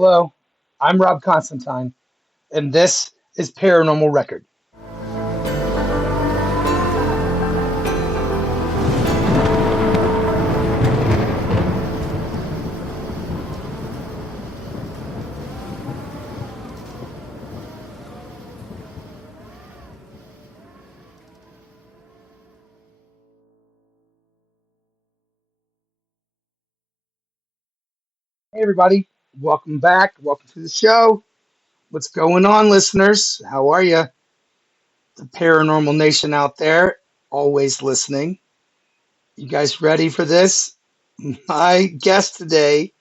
Hello, I'm Rob Constantine, and this is Paranormal Record. Hey, everybody, welcome back. Welcome to the show. What's going on, listeners? How are you? The Paranormal Nation out there, always listening. You guys ready for this? My guest today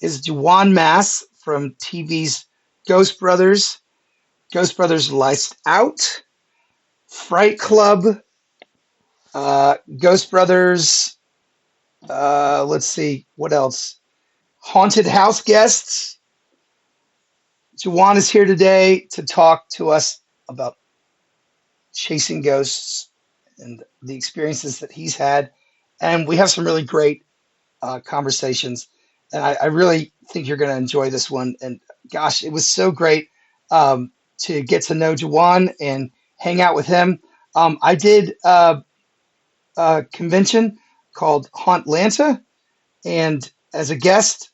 is Juwan Mass from TV's Ghost Brothers, Ghost Brothers Lights Out, Fright Club, Ghost Brothers. Let's see, what else? Haunted House Guests. Juwan is here today to talk to us about chasing ghosts and the experiences that he's had. And we have some really great conversations. And I really think you're going to enjoy this one. And gosh, it was so great to get to know Juwan and hang out with him. I did a convention called Hauntlanta, and as a guest,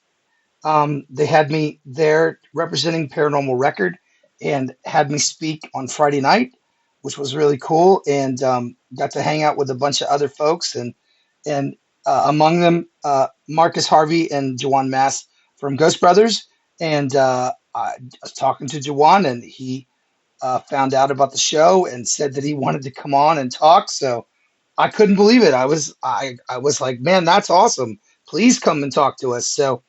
they had me there representing Paranormal Record and had me speak on Friday night, which was really cool, and got to hang out with a bunch of other folks, and among them Marcus Harvey and Juwan Mass from Ghost Brothers. And I was talking to Juwan, and he found out about the show and said that he wanted to come on and talk. So I couldn't believe it. I was like, man, that's awesome. Please come and talk to us. So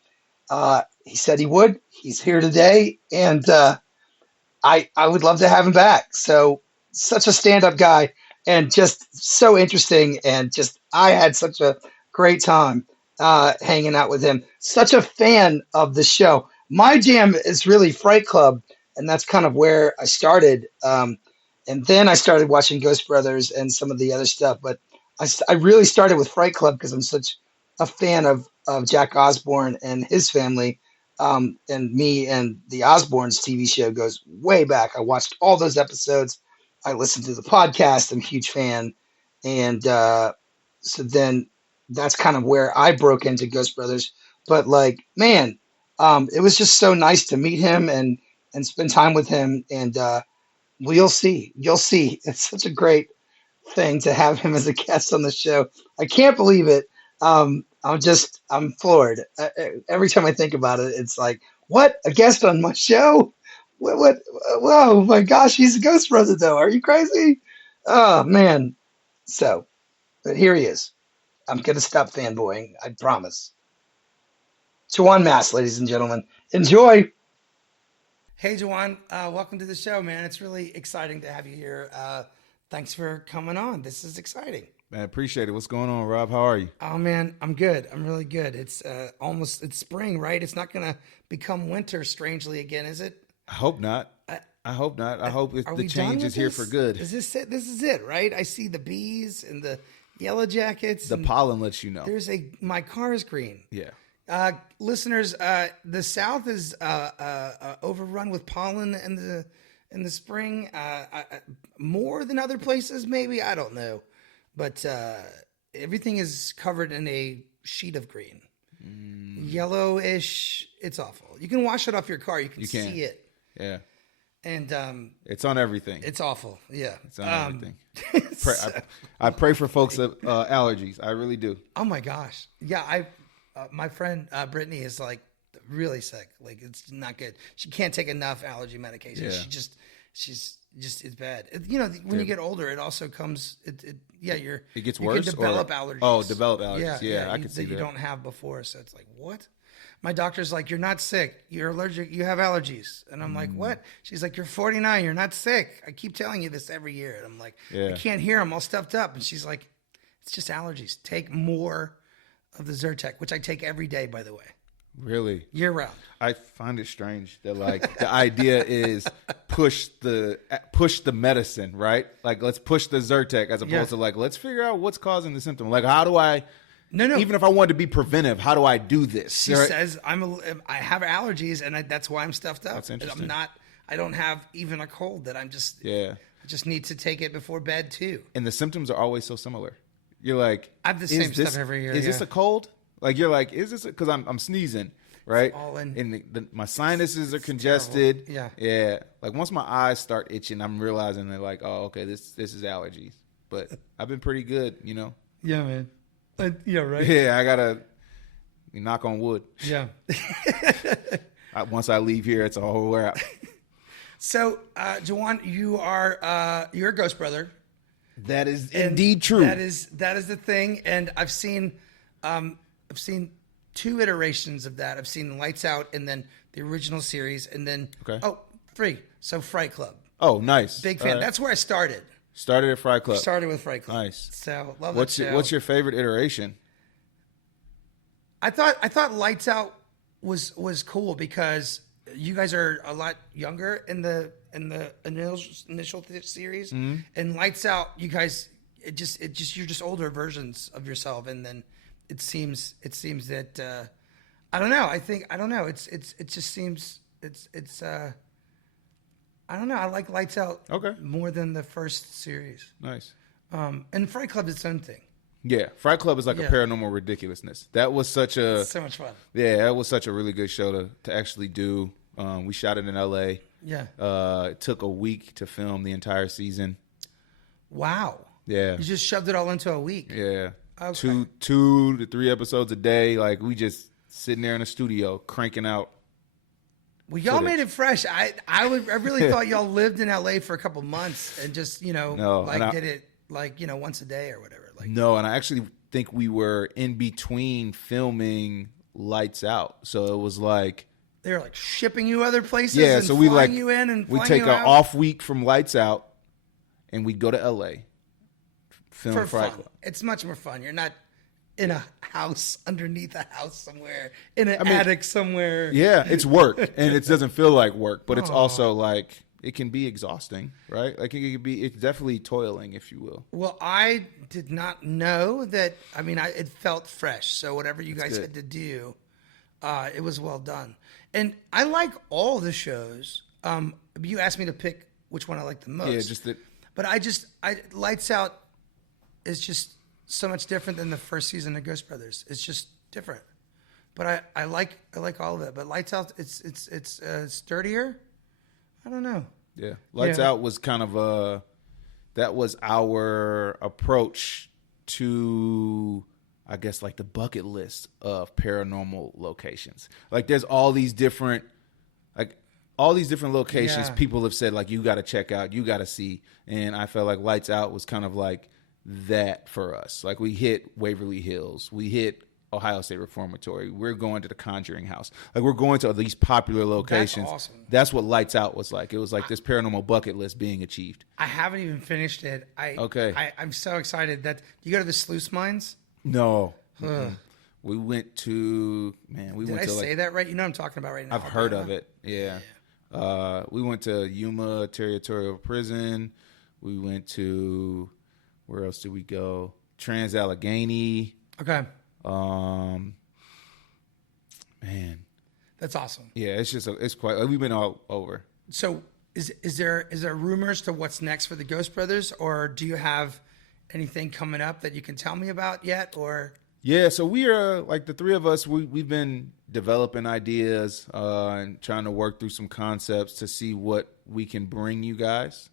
he said he would. He's here today, and I would love to have him back. So such a stand-up guy, and just so interesting, and just I had such a great time hanging out with him. Such a fan of the show. My jam is really Fright Club, and that's kind of where I started. And then I started watching Ghost Brothers and some of the other stuff. But I really started with Fright Club because I'm such a fan of Jack Osborne and his family. And me and the Osbournes TV show goes way back. I watched all those episodes. I listened to the podcast. I'm a huge fan. And so then that's kind of where I broke into Ghost Brothers. But like, man, it was just so nice to meet him and spend time with him. And we'll see. You'll see. It's such a great thing to have him as a guest on the show. I can't believe it. I'm floored. Every time I think about it, it's like, what? A guest on my show? What? Whoa, my gosh, he's a Ghost Brother, though. Are you crazy? Oh, man. So, but here he is. I'm going to stop fanboying. I promise. Juwan Mass, ladies and gentlemen. Enjoy. Hey, Juwan. Welcome to the show, man. It's really exciting to have you here. Thanks for coming on. This is exciting. Man, appreciate it. What's going on, Rob? How are you? Oh man, I'm good. I'm really good. It's it's spring, right? It's not gonna become winter strangely again, is it? I hope not. I hope not. I hope Are the we done change with is here this? for good. Is this it? This is it, right? I see the bees and the yellow jackets. The And pollen lets you know. my car is green. Yeah. Listeners, the South is overrun with pollen in the spring. More than other places, maybe. I don't know, but everything is covered in a sheet of green, yellowish. It's awful. You can wash it off your car. You can see it. Yeah. And It's on everything. it's awful. Yeah. It's on everything. I pray for folks with allergies. I really do. Oh my gosh. Yeah. My friend Brittany is like really sick. Like it's not good. She can't take enough allergy medication. Yeah. She's just it's bad. When you get older, it also comes. It gets you worse. can develop or, allergies. Oh, develop allergies. Yeah, I can see that that. you don't have before. So it's like what? My doctor's like, you're not sick. You're allergic. You have allergies. And I'm like, what? She's like, you're 49. You're not sick. I keep telling you this every year. And I'm like, I can't hear. I'm all stuffed up. And she's like, it's just allergies. Take more of the Zyrtec, which I take every day, by the way. Really? Year round. I find it strange that like the idea is push the medicine, right? Like let's push the Zyrtec as opposed to like let's figure out what's causing the symptom. Like how do I No. Even if I wanted to be preventive, how do I do this? She says I have allergies, and that's why I'm stuffed up. That's interesting. I don't have even a cold. That I'm just. Yeah. I just need to take it before bed too. And the symptoms are always so similar. You're like, I have the same stuff every year. Is this a cold? Like you're like, is this because I'm sneezing, right? It's all in. And my sinuses are congested. Terrible. Yeah. Like once my eyes start itching, I'm realizing they're like, oh, okay, this is allergies. But I've been pretty good, you know. Yeah, man. Yeah, right. Yeah, I gotta knock on wood. Yeah. Once I leave here, it's all wear out. So, Juwan, you're a ghost brother. That is indeed true. That is the thing, and I've seen two iterations of that. I've seen Lights Out, and then the original series, and then three. So Fright Club. Oh, nice. Big fan. That's where I started. Started at Fright Club. Started with Fright Club. Nice. So love what's that show. What's your favorite iteration? I thought Lights Out was cool because you guys are a lot younger in the initial series, and Lights Out, you guys you're just older versions of yourself, and then it seems that I don't know. I don't know. It just seems I don't know. I like Lights Out more than the first series. Nice. And Fright Club is its own thing. Yeah, Fright Club is like a paranormal ridiculousness. That was so much fun. Yeah, that was such a really good show to actually do. We shot it in L.A. Yeah. It took a week to film the entire season. Wow. Yeah. You just shoved it all into a week. Yeah. Okay. 2 to 3 episodes a day. Like we just sitting there in the studio cranking out. Well, y'all made it fresh. I really thought y'all lived in LA for a couple months and just did it once a day or whatever. No, and I actually think we were in between filming Lights Out, so it was like they were like shipping you other places. Yeah, and so we flying you in and we flying take you an out. off week from Lights Out, and we go to LA. Film for Fright fun. Club. It's much more fun. You're not in a house, underneath a house somewhere, in an attic somewhere. Yeah, it's work, and it doesn't feel like work, but it's also like it can be exhausting, right? Like it's definitely toiling, if you will. Well, I did not know that. I mean, it felt fresh. So whatever you guys had to do, it was well done. And I like all the shows. You asked me to pick which one I like the most. Yeah, just that. But Lights Out is just so much different than the first season of Ghost Brothers. It's just different. But I like all of it. But Lights Out, it's sturdier. I don't know. Yeah, Lights Out was kind of that was our approach to, I guess, like the bucket list of paranormal locations. Like there's all these different locations people have said like you got to check out, you got to see, and I felt like Lights Out was kind of like that for us. Like we hit Waverly Hills, we hit Ohio State Reformatory, we're going to the Conjuring House. Like we're going to these popular locations. That's awesome. That's what Lights Out was like. It was like this paranormal bucket list being achieved. I haven't even finished it. I'm so excited that you go to the sluice mines. No. We went to Did I say that right? You know what I'm talking about right now. I've heard of it. Yeah. We went to Yuma Territorial Prison. We went to, where else did we go? Trans Allegheny. Okay. Man, that's awesome. Yeah, it's quite. We've been all over. So, is there rumors to what's next for the Ghost Brothers, or do you have anything coming up that you can tell me about yet? Or yeah, so we are like the three of us. We've been developing ideas and trying to work through some concepts to see what we can bring you guys.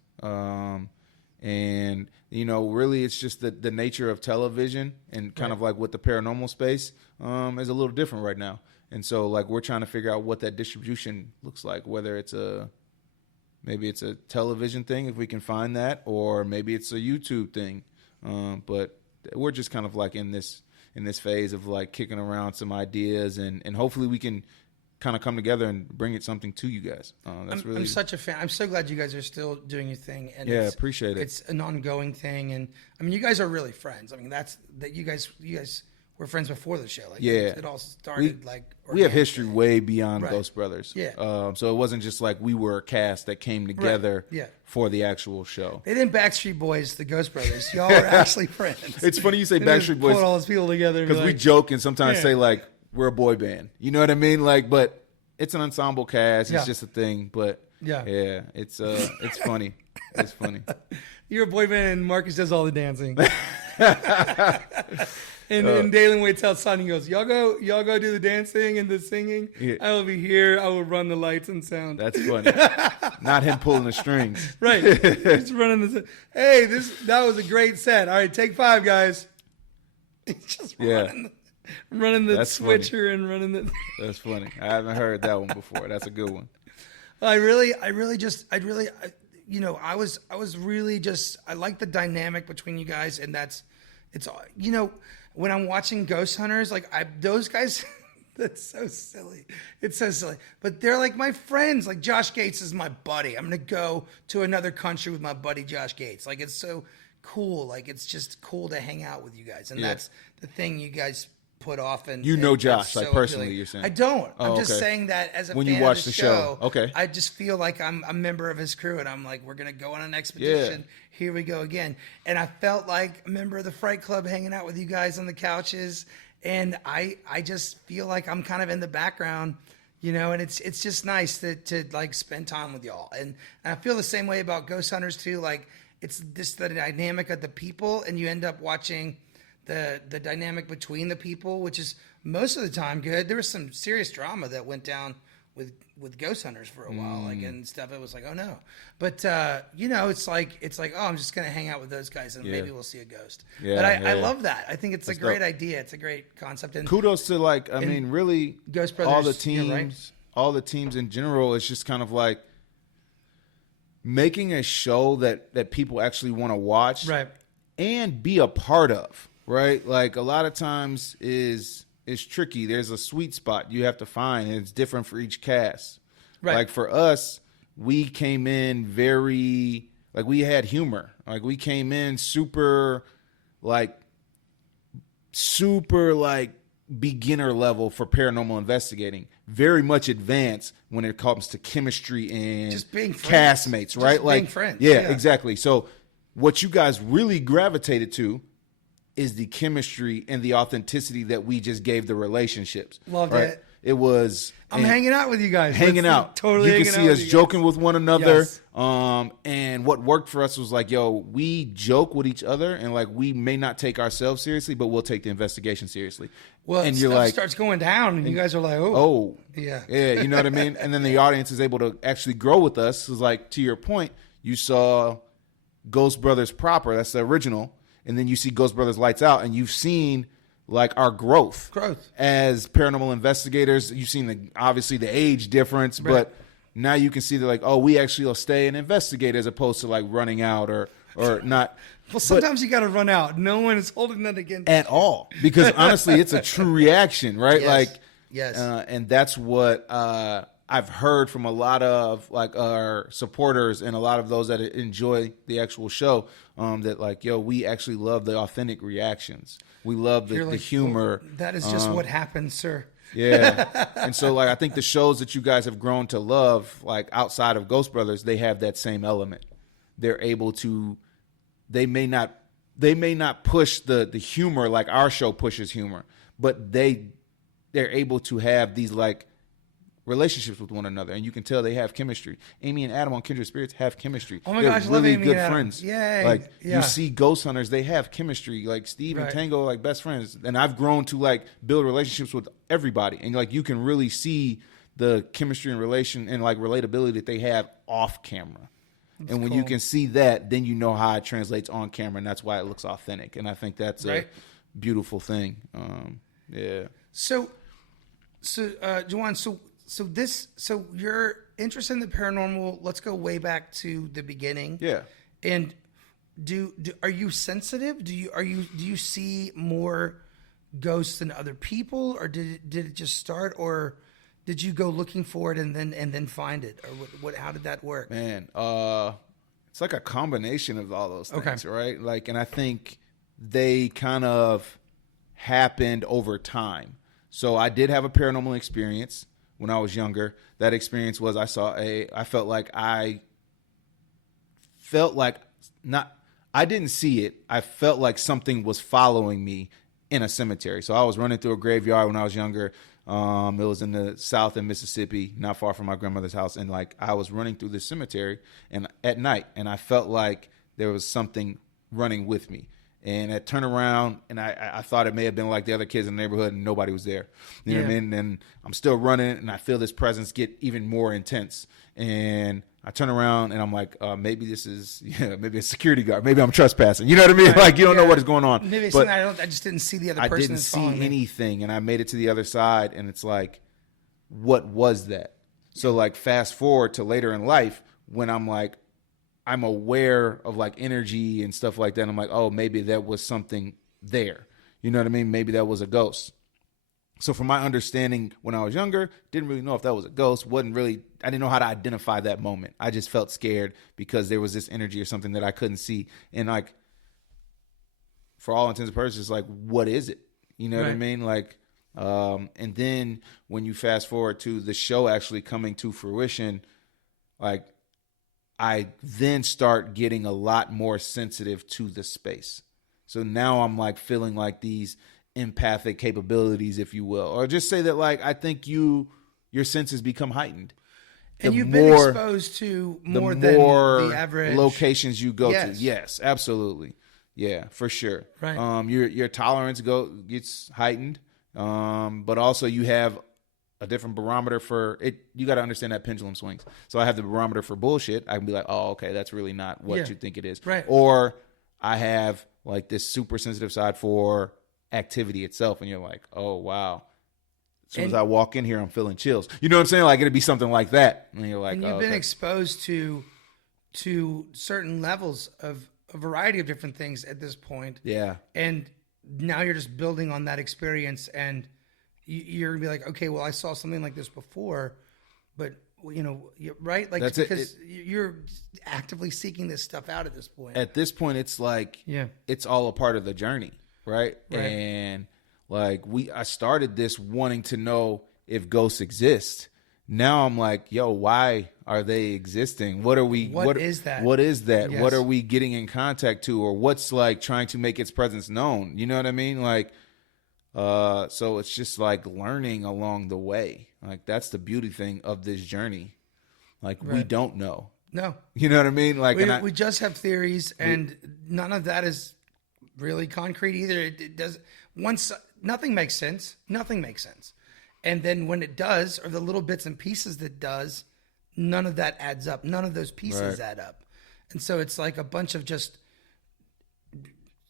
And, really it's just the nature of television and kind of like what the paranormal space is a little different right now. And so like we're trying to figure out what that distribution looks like, whether maybe it's a television thing if we can find that, or maybe it's a YouTube thing. But we're just kind of like in this phase of like kicking around some ideas and hopefully we can kind of come together and bring something to you guys. I'm such a fan. I'm so glad you guys are still doing your thing. And appreciate it. It's an ongoing thing, and I mean, you guys are really friends. I mean, you guys were friends before the show. Like, Yeah. it all started We have history organically. way beyond Right. Ghost Brothers. Yeah. So it wasn't just like we were a cast that came together Yeah. for the actual show. They didn't Backstreet Boys, the Ghost Brothers. Y'all were actually friends. It's funny you say They just Backstreet Boys pulled all those people together because we joke and sometimes say like we're a boy band. You know what I mean? Like, but it's an ensemble cast. It's just a thing. But yeah, it's funny. It's funny. You're a boy band, and Marcus does all the dancing. And Dalen waits outside and he goes, y'all go do the dancing and the singing. Yeah. I will be here. I will run the lights and sound. That's funny. Not him pulling the strings. Right. He's running the. Hey, that was a great set. All right, take 5, guys. He's just running the That's switcher funny. and running the. That's funny. I haven't heard that one before. That's a good one. I like the dynamic between you guys, and when I'm watching Ghost Hunters, like those guys, that's so silly. It's so silly, but they're like my friends. Like Josh Gates is my buddy. I'm gonna go to another country with my buddy Josh Gates. Like it's so cool. Like it's just cool to hang out with you guys, and that's the thing you guys put off. And Josh, like so personally, appealing. you're saying? I don't. Oh, I'm just okay. saying that as a When fan you watch of the the show. Okay. I just feel like I'm a member of his crew, and I'm like, we're gonna go on an expedition. Yeah. Here we go again. And I felt like a member of the Fright Club, hanging out with you guys on the couches, and I just feel like I'm kind of in the background, and it's just nice to like spend time with y'all. And I feel the same way about Ghost Hunters too. Like it's just the dynamic of the people, and you end up watching the dynamic between the people, which is most of the time good. There was some serious drama that went down with Ghost Hunters for a while, like and stuff. It was like, oh no, but it's like oh, I'm just gonna hang out with those guys and maybe we'll see a ghost. Yeah, but I love that. I think it's That's a great dope. idea. It's a great concept. And Kudos to really Ghost Brothers, all the teams, right? all the teams in general. It's just kind of like making a show that people actually want to watch, Right. and be a part of, right? Like a lot of times is tricky. There's a sweet spot you have to find, and it's different for each cast. Right. Like for us, we came in very like we had humor. Like we came in super beginner level for paranormal investigating. Very much advanced when it comes to chemistry and Just being friends. castmates, Just right? being Like friends. Yeah, Yeah. exactly. So what you guys really gravitated to is the chemistry and the authenticity that we just gave the relationships. Loved right? it. It was I'm hanging out with you guys. hanging out. Totally You hanging can out see with us you guys. joking with one another. Yes. And what worked for us was like, yo, we joke with each other, and like we may not take ourselves seriously, but we'll take the investigation seriously. Well, and stuff you're like, starts going down, and you guys are like, oh, yeah. you know what I mean? And then the audience is able to actually grow with us. It's like, to your point, you saw Ghost Brothers proper, that's the original, and then you see Ghost Brothers Lights Out, and you've seen like our growth as paranormal investigators. You've seen obviously the age difference, Right. but now you can see that like, oh, we actually will stay and investigate as opposed to like running out or not. Well, sometimes you got to run out. No one is holding that against At all, because honestly, it's a true reaction, right? Yes. Like, Yes. And that's what I've heard from a lot of like our supporters and a lot of those that enjoy the actual show. That like, yo, we actually love the authentic reactions. We love the Like, humor. well, that is just what happens, sir. Yeah. And so like I think the shows that you guys have grown to love, like outside of Ghost Brothers, they have that same element. They're able to they may not push the humor like our show pushes humor, but they're able to have these like relationships with one another, and you can tell they have chemistry. Amy and Adam on Kindred Spirits have chemistry. Oh my They're gosh, I really love Amy good and Adam. friends. Yay. Like Yeah. you see Ghost Hunters, they have chemistry. Like Steve and Right. Tango, like best friends. And I've grown to like build relationships with everybody, and like you can really see the chemistry and relation and like relatability that they have off camera. And when you cool. can see that, then you know how it translates on camera, and that's why it looks authentic. And I think that's Right. a beautiful thing. Yeah. So, Juwan, so you're interested in the paranormal. Let's go way back to the beginning. Yeah. And are you sensitive? Do you see more ghosts than other people, or did it just start, or did you go looking for it and then find it, or what? How did that work? Man, it's like a combination of all those things, right? Like, and I think they kind of happened over time. So I did have a paranormal experience when I was younger. That experience was I felt like not, I didn't see it. I felt like something was following me in a cemetery. So I was running through a graveyard when I was younger. It was in the south in Mississippi, not far from my grandmother's house. And like I was running through this cemetery and at night, and I felt like there was something running with me. And I turned around and I thought it may have been like the other kids in the neighborhood and nobody was there. You know what I mean? And I'm still running and I feel this presence get even more intense. And I turn around and I'm like, maybe this is, maybe a security guard. Maybe I'm trespassing. You know what I mean? Right. Like you don't know what is going on. Maybe it's something I just didn't see the other person. I didn't see anything. And I made it to the other side and it's like, what was that? So like fast forward to later in life when I'm like, I'm aware of like energy and stuff like that. And I'm like, oh, maybe that was something there. You know what I mean? Maybe that was a ghost. So from my understanding when I was younger, didn't really know if that was a ghost. I didn't know how to identify that moment. I just felt scared because there was this energy or something that I couldn't see. And like, for all intents and purposes, like, what is it? You know what I mean? Like, and then when you fast forward to the show actually coming to fruition, like, I then start getting a lot more sensitive to the space. So now I'm like feeling like these empathic capabilities, if you will, or just say that like I think your senses become heightened. And you've been exposed to more than the average locations you go to. Yes, absolutely. Yeah, for sure. Right. Your tolerance gets heightened, but also you have a different barometer for it. You got to understand that pendulum swings. So I have the barometer for bullshit. I can be like, oh, okay, that's really not what you think it is. Right. Or I have like this super sensitive side for activity itself. And you're like, oh, wow. As soon as I walk in here, I'm feeling chills. You know what I'm saying? Like it'd be something like that. And you're like, and you've been exposed to certain levels of a variety of different things at this point. Yeah. And now you're just building on that experience and you're gonna be like, okay, well, I saw something like this before, but right? Like, because you're actively seeking this stuff out at this point. At this point, it's like, it's all a part of the journey, right? And like I started this wanting to know if ghosts exist. Now I'm like, yo, why are they existing? What is that? What is that? Yes. What are we getting in contact to, or what's like trying to make its presence known? You know what I mean? Like. So it's just like learning along the way. Like that's the beauty thing of this journey. Like we don't know. No. You know what I mean? Like we just have theories and none of that is really concrete either. It does nothing makes sense. Nothing makes sense. And then when it does, or the little bits and pieces that does, none of that adds up. None of those pieces add up. And so it's like a bunch of just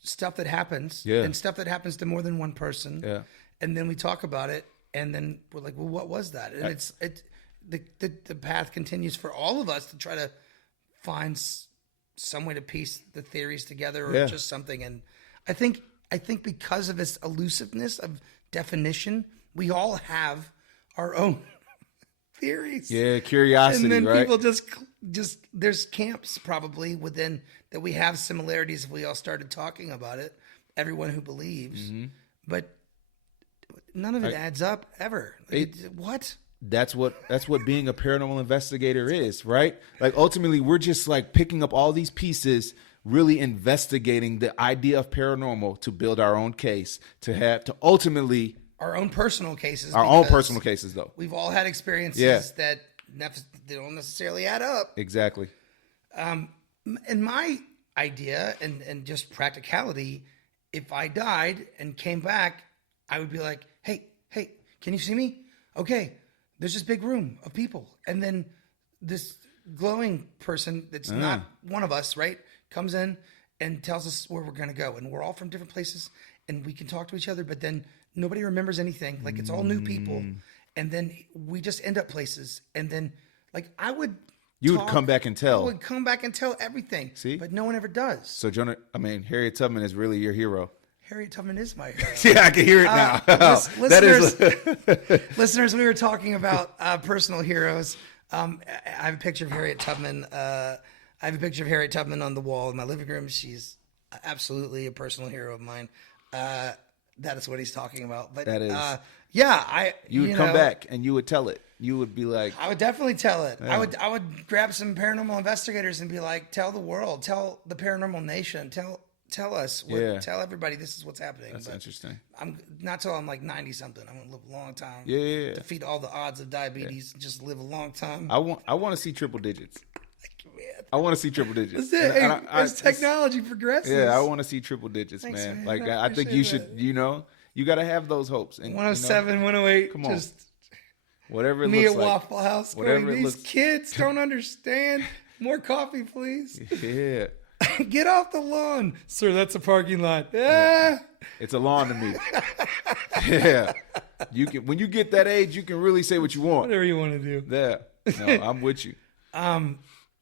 stuff that happens and stuff that happens to more than one person. Yeah. And then we talk about it and then we're like, well, what was that? And the path continues for all of us to try to find some way to piece the theories together or just something. And I think because of its elusiveness of definition, we all have our own theories. Yeah. Curiosity. And then right? people just there's camps probably within that we have similarities if we all started talking about it, everyone who believes, but none of it adds up ever. What? That's what being a paranormal investigator is, right? Like ultimately we're just like picking up all these pieces, really investigating the idea of paranormal to build our own case, to ultimately our own personal cases. Our own personal cases though. We've all had experiences that they don't necessarily add up. Exactly. And my idea and just practicality, if I died and came back, I would be like, hey, can you see me? Okay, there's this big room of people. And then this glowing person that's not one of us, right, comes in and tells us where we're going to go. And we're all from different places and we can talk to each other, but then nobody remembers anything. Like it's all new people. And then we just end up places. And then like you would come back and tell. I would come back and tell everything. See? But no one ever does. So, Harriet Tubman is really your hero. Harriet Tubman is my hero. Yeah, I can hear it now. Listeners, we were talking about personal heroes. I have a picture of Harriet Tubman. I have a picture of Harriet Tubman on the wall in my living room. She's absolutely a personal hero of mine. that is what he's talking about. But That is. yeah, You would come back and you would tell it. You would be like, I would definitely tell it. Yeah. I would grab some paranormal investigators and be like, tell the world, tell the paranormal nation, tell us, tell everybody this is what's happening. that's But interesting. I'm not till I'm like 90 something. I'm gonna live a long time. Yeah. Defeat all the odds of diabetes. And just live a long time. I want to see triple digits. Man. I want to see triple digits. That's it. And Hey, as technology progresses. Yeah, I want to see triple digits, Thanks, man. man. Like I I think you appreciate should, that. you got to have those hopes. And 107, 108. Come on. Just whatever it me looks at like. Waffle House. Whatever Going, it these looks- kids don't understand. More coffee, please. Yeah, Get off the lawn, sir. That's a parking lot. Yeah. it's a lawn to me. Yeah, you can when you get that age, you can really say what you want. Whatever you want to do. Yeah, no, I'm with you.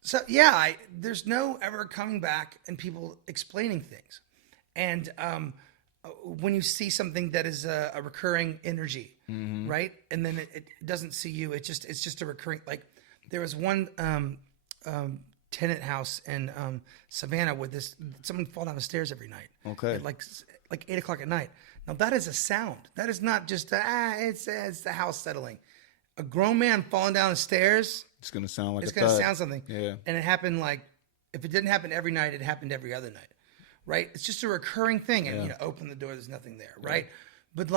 So yeah, there's no ever coming back and people explaining things. And when you see something that is a recurring energy, right? And then it doesn't see you. It's just a recurring. Like there was one tenant house in Savannah with someone fall down the stairs every night. Okay. At like 8:00 at night. Now that is a sound. That is not just it's the house settling. A grown man falling down the stairs. It's gonna sound like It's a going to thud. sound something. Yeah. And it happened if it didn't happen every night, it happened every other night. Right? It's just a recurring thing. And, open the door, there's nothing there. Right? But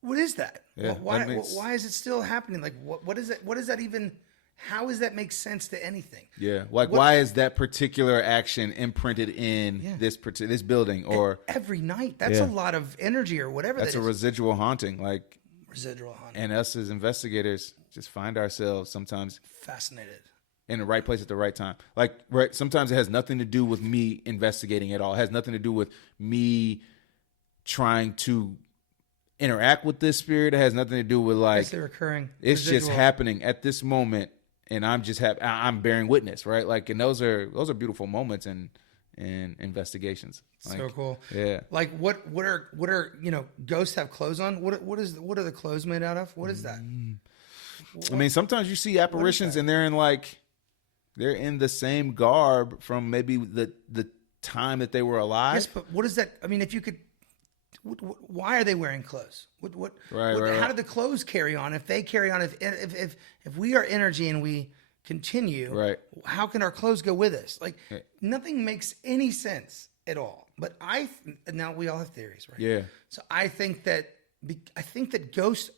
what is that? Yeah, Why is it still happening? Like, what is it? What does that even, how does that make sense to anything? Yeah, like why is that particular action imprinted in this building or Every night. That's a lot of energy or whatever that's that a is. residual haunting? Like, Residual haunting. and us as investigators just find ourselves sometimes Fascinated. in the right place at the right time. Like, right, sometimes it has nothing to do with me investigating at all. It has nothing to do with me trying to interact with this spirit. It has nothing to do with It's the recurring. it's just residual. happening at this moment, and I'm just I'm bearing witness, right? Like, and those are beautiful moments in investigations. Like, So cool. Yeah. Like what are ghosts have clothes on? What are the clothes made out of? What is that? I mean, sometimes you see apparitions and they're in the same garb from maybe the time that they were alive. Yes, but what is that? I mean, if you could, why are they wearing clothes? Right. How do the clothes carry on? If they carry on, if we are energy and we continue, Right. how can our clothes go with us? Like nothing makes any sense at all. But now we all have theories, right? Yeah. So I think that ghosts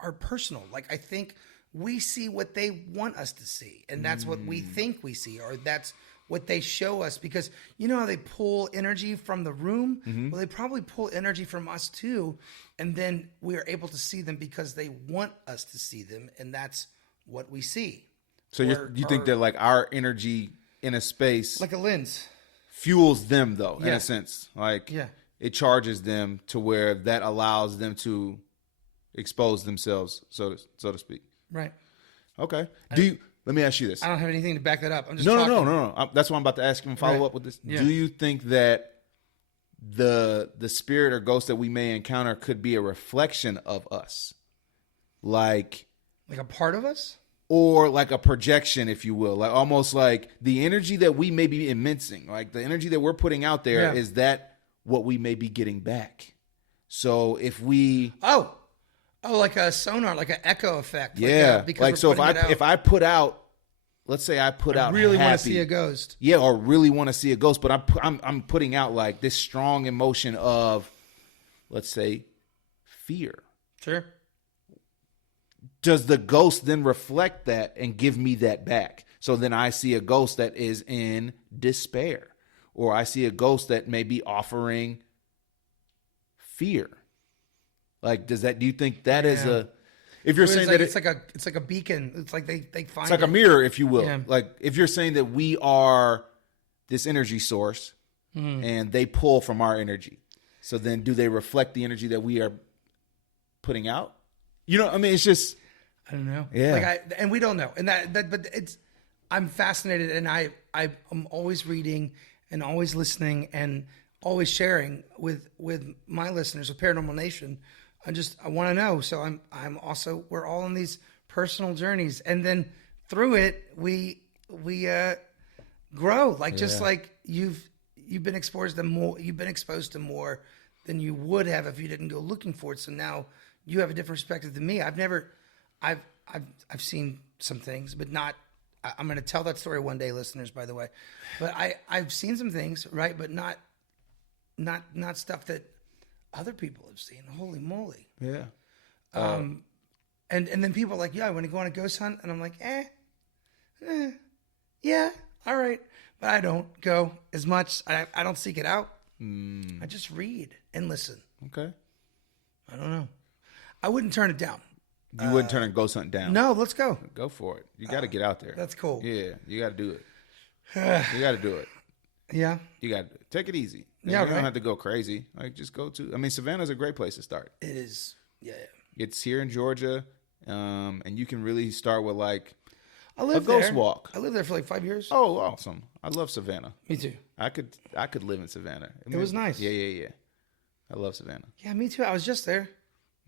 are personal. Like I think we see what they want us to see, and that's what we think we see, or that's what they show us. Because you know how they pull energy from the room? Well, they probably pull energy from us too, and then we are able to see them because they want us to see them, and that's what we see. So you think that like our energy in a space Like a lens. fuels them though, in Yeah. a sense. Like Yeah. it charges them to where that allows them to expose themselves, so to speak. Right. Okay. Let me ask you this. I don't have anything to back that up. I'm just No. talking. That's why I'm about to ask you and follow Right. up with this. Yeah. Do you think that the spirit or ghost that we may encounter could be a reflection of us? Like Like a part of us? or like a projection, if you will, like almost like the energy that we may be immersing, like the energy that we're putting out there, is that what we may be getting back? So if we, Oh, like a sonar, like an echo effect. like so if I put out, let's say I put out, really want happy, to see a ghost. yeah, or really want to see a ghost, but I'm putting out like this strong emotion of, let's say, fear. Sure. Does the ghost then reflect that and give me that back? So then I see a ghost that is in despair, or I see a ghost that may be offering fear. Like, do you think that is if you're saying that it's like a beacon. It's like they find it's like a mirror, if you will. Yeah. Like if you're saying that we are this energy source and they pull from our energy. So then do they reflect the energy that we are putting out? You know, I mean, it's just, I don't know. Yeah. And we don't know. And but I'm fascinated, and I'm always reading and always listening and always sharing with my listeners of Paranormal Nation. I want to know. So I'm also, we're all on these personal journeys, and then through it we grow. Like just like you've been exposed to more than you would have if you didn't go looking for it. So now you have a different perspective than me. I've seen some things, but not. I'm going to tell that story one day, listeners. By the way, but I've seen some things, right? But not stuff that other people have seen. Holy moly! Yeah. And then people are like, yeah, I want to go on a ghost hunt, and I'm like, yeah, all right, but I don't go as much. I don't seek it out. I just read and listen. Okay. I don't know. I wouldn't turn it down. You wouldn't turn a ghost hunt down. No, let's go. Go for it. You got to get out there. That's cool. Yeah, you got to do it. You got to do it. Yeah. You got to take it easy. Yeah, You don't have to go crazy. Like, just go to. I mean, Savannah's a great place to start. It is. Yeah. It's here in Georgia, and you can really start with like I lived a ghost there. walk. I lived there for like 5 years. Oh, awesome! I love Savannah. Me too. I could live in Savannah. It was nice. Yeah. I love Savannah. Yeah, me too. I was just there.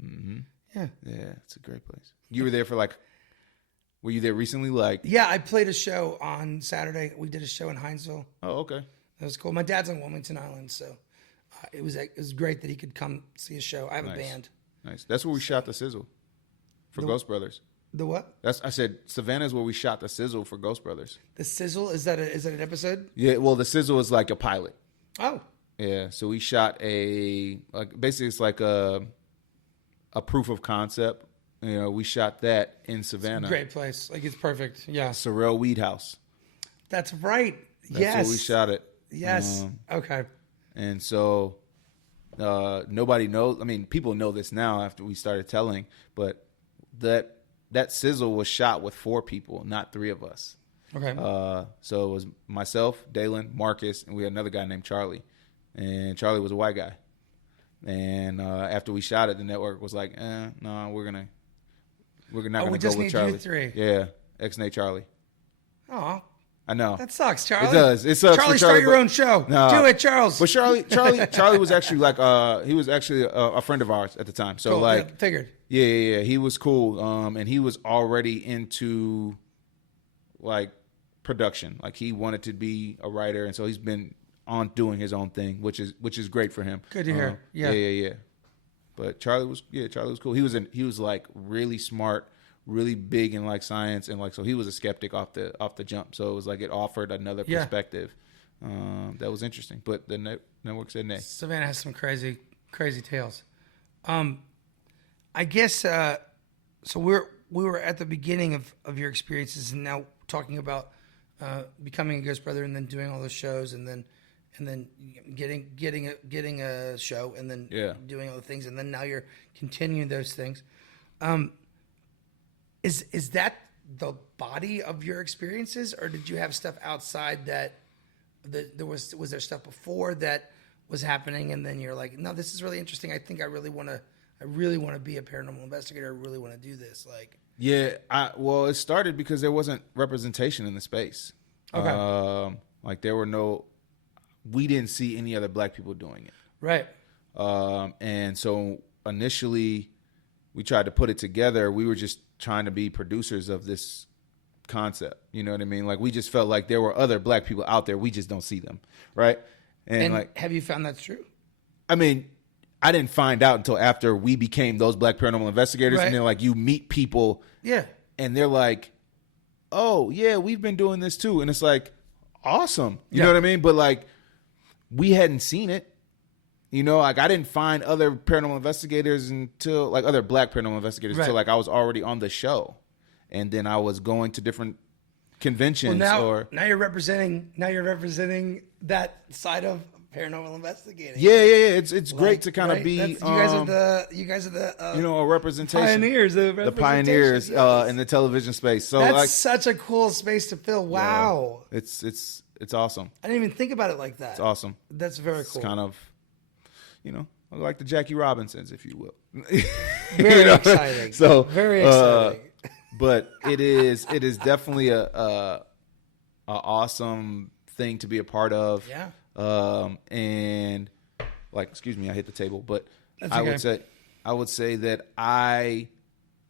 Mm-hmm. Yeah. Yeah, it's a great place. You were there for like. Were you there recently? Like. Yeah, I played a show on Saturday. We did a show in Hinesville. Oh, okay. That was cool. My dad's on Wilmington Island, so it was great that he could come see a show. I have a band. Nice. That's where we shot the sizzle for Ghost Brothers. The what? I said Savannah's where we shot the sizzle for Ghost Brothers. The Sizzle? Is that an episode? Yeah, well, the sizzle is like a pilot. Oh. Yeah, so we shot basically it's like a proof of concept. You know, we shot that in Savannah. Great place. Like, it's perfect. Yeah. Sorrel Weed House. That's right. That's yes. where we shot it. Yes. Okay. And so nobody knows. I mean, people know this now after we started telling, but that sizzle was shot with 4 people, not 3 of us. Okay. So it was myself, Dalen, Marcus, and we had another guy named Charlie. And Charlie was a white guy. And after we shot it, the network was like, no, we're not gonna go with Charlie. You 3. Yeah, X-Nay Charlie. Oh, I know. that sucks, Charlie. It does. It sucks. Charlie, for Charlie, start your own show. No. Do it, Charles. But Charlie was actually like he was actually a friend of ours at the time. So cool. like, Yeah, figured. Yeah. He was cool. And he was already into like production. Like he wanted to be a writer, and so he's been on doing his own thing, which is great for him. Good to hear. Yeah. But Charlie was cool. He was like really smart, really big in like science, and like so he was a skeptic off the jump. So it was like it offered another perspective that was interesting. But the network said nay. Savannah has some crazy tales. I guess so. We were at the beginning of your experiences, and now talking about becoming a Ghost Brother, and then doing all those shows, and then getting a show, and then doing all the things, and then now you're continuing those things. Is that the body of your experiences, or did you have stuff outside that was there stuff before that was happening, and then you're like, no, this is really interesting. I think I really want to be a paranormal investigator. I really want to do this. Like, yeah, well, it started because there wasn't representation in the space. Okay, like we didn't see any other black people doing it. Right. And so initially we tried to put it together. We were just trying to be producers of this concept. You know what I mean? Like we just felt like there were other black people out there. We just don't see them. Right. And like, have you found that's true? I mean, I didn't find out until after we became those black paranormal investigators. Right. And then like you meet people. Yeah. And they're like, oh yeah, we've been doing this too. And it's like, awesome. You know what I mean? But like, we hadn't seen it. You know, like I didn't find other paranormal investigators until like other black paranormal investigators until like I was already on the show. And then I was going to different conventions. Well, now you're representing that side of paranormal investigating. Yeah. It's great to kind of be you guys are the a representation. Pioneers, the pioneers in the television space. So that's like such a cool space to fill. Wow. Yeah, it's awesome. I didn't even think about it like that. It's awesome. That's very cool. It's kind of, like the Jackie Robinsons, if you will. Very exciting. So very exciting. But it is definitely a awesome thing to be a part of. Yeah. And like, excuse me, I hit the table, but That's I okay. would say that I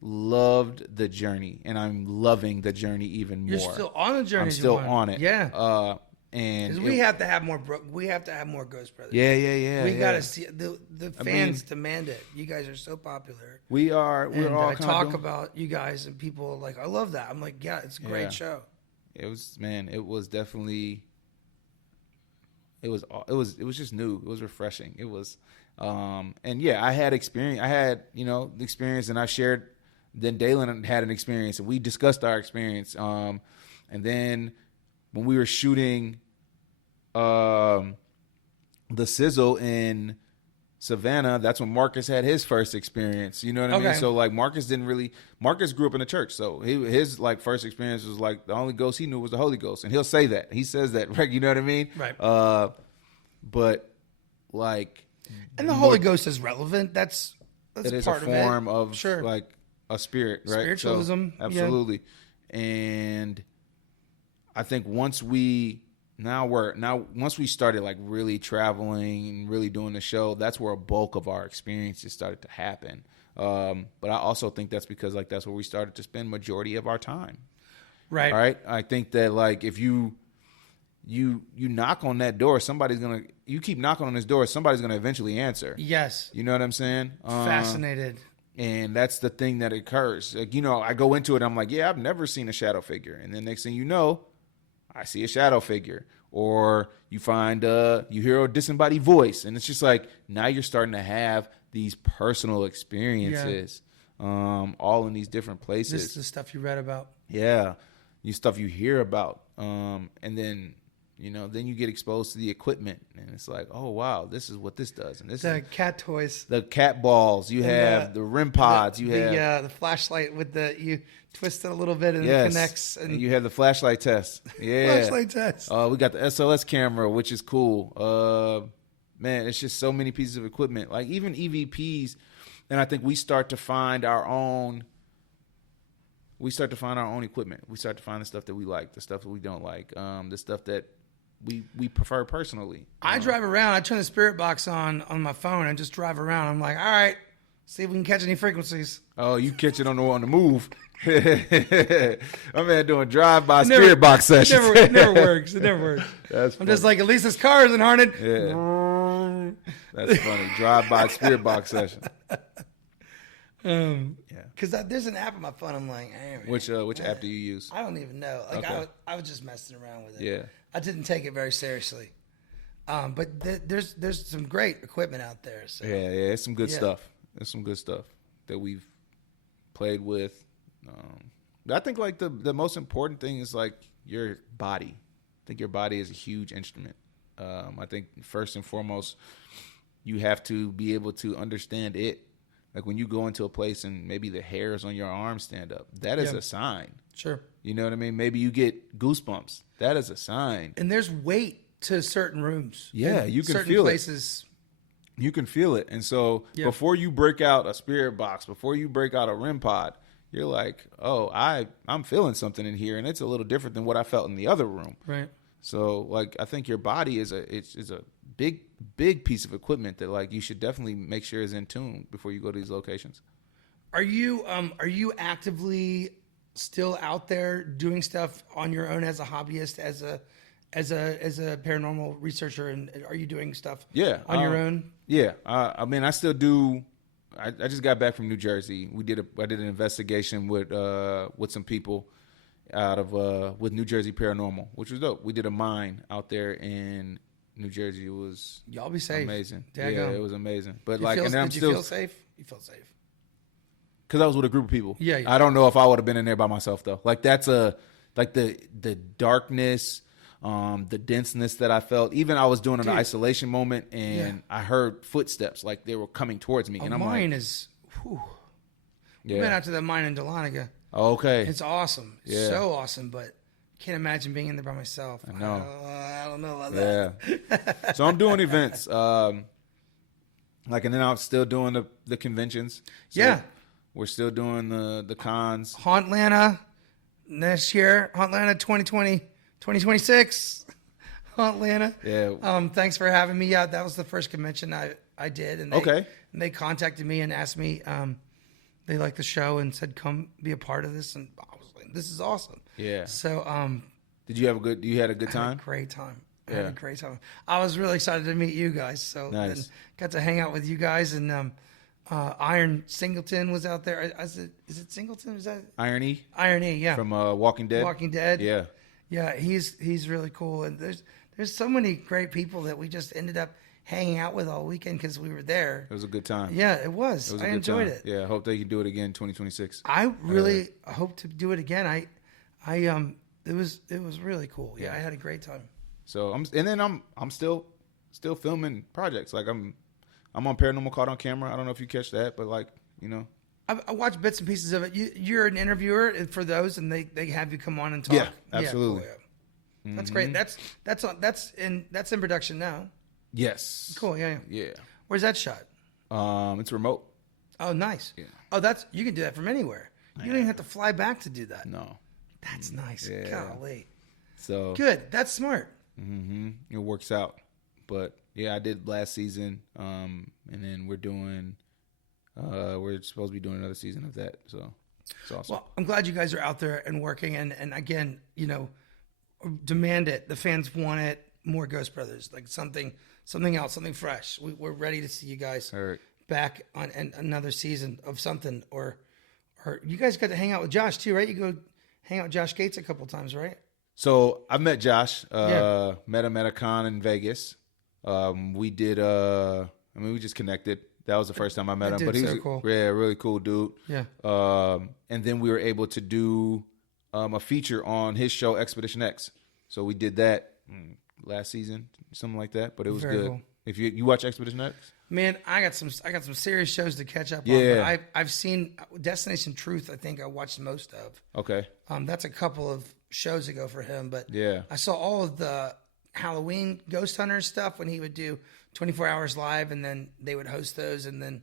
loved the journey, and I'm loving the journey even more. You're still on the journey. I'm still on it. Yeah. And we have to have more. We have to have more Ghost Brothers. yeah. We gotta see the fans demand it. You guys are so popular. We're all I talk about you guys and people are like, I love that. I'm like, yeah, it's a great show. It was definitely. It was just new. It was refreshing. It was, and yeah, I had experience. I had the experience, and I shared. Then Dalen had an experience, and we discussed our experience. And then when we were shooting, the Sizzle in Savannah, that's when Marcus had his first experience. You know what I mean? So like Marcus grew up in the church, so his like first experience was like the only ghost he knew was the Holy Ghost, and he'll say that. He says that, right? You know what I mean? Right. But like, and the Holy Ghost is relevant. That's it is part a form of of like a spirit, right? Spiritualism, so, absolutely. Yeah. And I think once we started like really traveling and really doing the show, that's where a bulk of our experiences started to happen. But I also think that's because like that's where we started to spend majority of our time. Right. All right. I think that like if you knock on that door, you keep knocking on this door, somebody's gonna eventually answer. Yes. You know what I'm saying? Fascinated. And that's the thing that occurs. Like, I go into it, I'm like, yeah, I've never seen a shadow figure. And then next thing you know, I see a shadow figure. Or you find, you hear a disembodied voice. And it's just like, now you're starting to have these personal experiences, all in these different places. This is the stuff you read about. Yeah. Stuff you hear about. And then, then you get exposed to the equipment, and it's like, oh wow, this is what this does, and this the is cat toys, the cat balls. You have the REM pods. You have the flashlight with you twist it a little bit and yes. it connects. And you have the flashlight test. Yeah, flashlight test. We got the SLS camera, which is cool. Man, it's just so many pieces of equipment. Like even EVPs, and I think we start to find our own. We start to find our own equipment. We start to find the stuff that we like, the stuff that we don't like, the stuff that we prefer personally. I drive around. I turn the spirit box on my phone and just drive around. I'm like, all right, see if we can catch any frequencies. Oh, you catch it on the move. My man doing drive-by spirit box sessions. It never works. It never works. That's I'm just like, at least this car isn't haunted. Yeah. That's funny. Drive-by spirit box session. Because there's an app on my phone. I'm like, hey, man, which app do you use? I don't even know. Like Okay. I was just messing around with it. Yeah. I didn't take it very seriously. But there's some great equipment out there. So. Yeah, it's some good stuff. There's some good stuff that we've played with. I think like the most important thing is like your body. I think your body is a huge instrument. I think first and foremost, you have to be able to understand it. Like when you go into a place and maybe the hairs on your arm stand up, that is a sign. Sure. You know what I mean? Maybe you get goosebumps. That is a sign. And there's weight to certain rooms. Yeah, you can certain feel places. You can feel it. And so before you break out a spirit box, before you break out a REM pod, you're like, oh, I'm feeling something in here, and it's a little different than what I felt in the other room. Right. So like I think your body is a big piece of equipment that like you should definitely make sure is in tune before you go to these locations. Are you actively still out there doing stuff on your own as a hobbyist, as a paranormal researcher, and are you doing stuff on your own? Yeah. I mean I still do. I just got back from New Jersey. I did an investigation with some people out of with New Jersey Paranormal, which was dope. We did a mine out there in New Jersey. It was y'all be safe. Amazing. Daggone. Yeah, it was amazing. But Did you feel safe? You felt safe because I was with a group of people. Yeah. I don't know if I would have been in there by myself though. Like that's the darkness. The denseness that I felt, even I was doing an isolation moment and I heard footsteps like they were coming towards me. And I'm mine like, is, whew. We went out to that mine in Dahlonega. Okay. It's awesome. It's so awesome, but can't imagine being in there by myself. I know. I don't know about that. So I'm doing events. And then I'm still doing the conventions. So we're still doing the cons. Hauntlanta next year. Hauntlanta 2026, Atlanta. Yeah. Thanks for having me. Yeah, that was the first convention I did, and they contacted me and asked me. They liked the show and said, "Come be a part of this," and I was like, "This is awesome." Yeah. So, did you have you had a good time? I had a great time. I had a great time. I was really excited to meet you guys. So Nice. and got to hang out with you guys, and Iron Singleton was out there. Is it Singleton? Is that Iron E Iron E? Yeah, from Walking Dead. Walking Dead. Yeah. Yeah, he's really cool, and there's so many great people that we just ended up hanging out with all weekend because we were there. It was a good time. Yeah, it was. It was a I good enjoyed time. it. Yeah, I hope they can do it again in 2026. I really hope to do it again. It was really cool. Yeah, I had a great time. So I'm still filming projects. Like I'm on Paranormal Caught on Camera. I don't know if you catch that, but like, you know. I watched bits and pieces of it. You're an interviewer for those, and they have you come on and talk. Yeah, absolutely. Cool, yeah. That's great. That's in production now. Yes. Cool. Yeah. Yeah. Where's that shot? It's remote. Oh, nice. Yeah. Oh, you can do that from anywhere. You don't even have to fly back to do that. No. That's nice. Yeah. Golly. So Good. That's smart. it works out. But yeah, I did last season. And then we're supposed to be doing another season of that. So it's awesome. Well, I'm glad you guys are out there and working, and again, demand it. The fans want it. More Ghost Brothers, like something else, something fresh. We're ready to see you guys back on another season of something. Or you guys got to hang out with Josh too, right? You go hang out with Josh Gates a couple times, right? So I've met Josh. Met him at a con in Vegas. We did. We just connected. That was the first time I met him. But he was cool. Yeah, really cool dude. Yeah. And then we were able to do a feature on his show Expedition X. So we did that last season, something like that. But it was Very good. cool. If you watch Expedition X, Man, I got some serious shows to catch up on. Yeah. But I've seen Destination Truth. I think I watched most of. okay, That's a couple of shows ago for him, but Yeah. I saw all of the Halloween Ghost Hunters stuff when he would do 24 hours live, and then they would host those, and then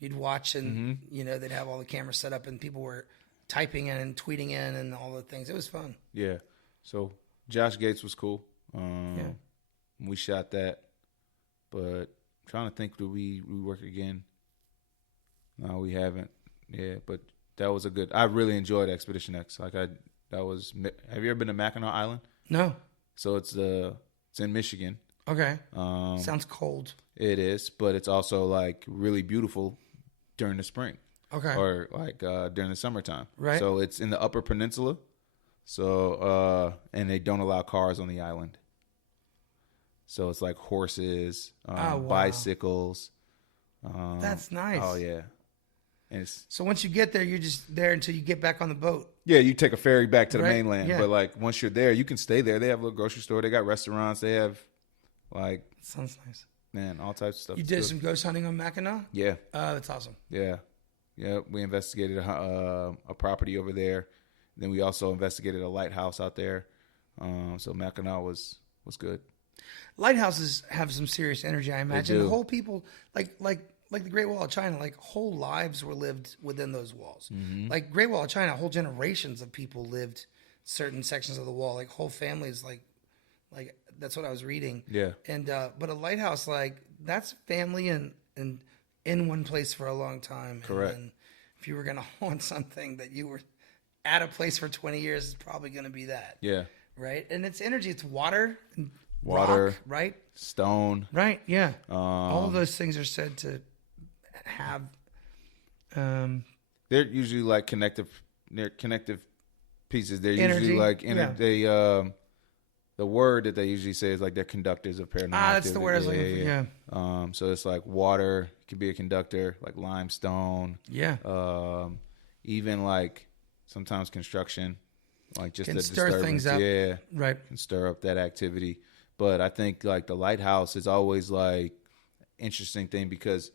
you'd watch, and they'd have all the cameras set up, and people were typing in and tweeting in and all the things. It was fun. yeah. So Josh Gates was cool. Yeah. We shot that, but I'm trying to think, do we work again? No, we haven't. Yeah, but that was a good. I really enjoyed Expedition X. Have you ever been to Mackinac Island? No. So it's in Michigan. Okay. Sounds cold. It is, but it's also like really beautiful during the spring. Okay. Or like during the summertime. Right. So it's in the Upper Peninsula. So and they don't allow cars on the island. So it's like horses, wow. bicycles. That's nice. Oh yeah. And So once you get there, you're just there until you get back on the boat. yeah, you take a ferry back to the Right, mainland. yeah. But like once you're there, you can stay there. They have a little grocery store. They got restaurants. They have like, Sounds nice. man, all types of stuff. You It's did good. some ghost hunting on Mackinac? Yeah. That's awesome. Yeah. Yeah. We investigated a property over there. Then we also investigated a lighthouse out there. So Mackinac was good. Lighthouses have some serious energy, I imagine. do. The whole people, like the Great Wall of China, like whole lives were lived within those walls. Mm-hmm. Like Great Wall of China, whole generations of people lived certain sections of the wall, like whole families, like that's what I was reading. Yeah. And but a lighthouse, like that's family and in one place for a long time. Correct. And then if you were gonna haunt something that you were at a place for 20 years, it's probably gonna be that. Yeah. Right. And it's energy. It's water. And Water. rock, right? Stone. Right. Yeah. All of those things are said to have. They're usually like connective. They're connective pieces. They're Energy, usually like yeah. they. The word that they usually say is like they're conductors of paranormal. That's the activity. word I was looking for. Yeah. So it's like water could be a conductor, like limestone. Yeah. Even like sometimes construction, like just Can the stir disturbance. things up. Yeah. Right. Can stir up that activity. But I think like the lighthouse is always like interesting thing because,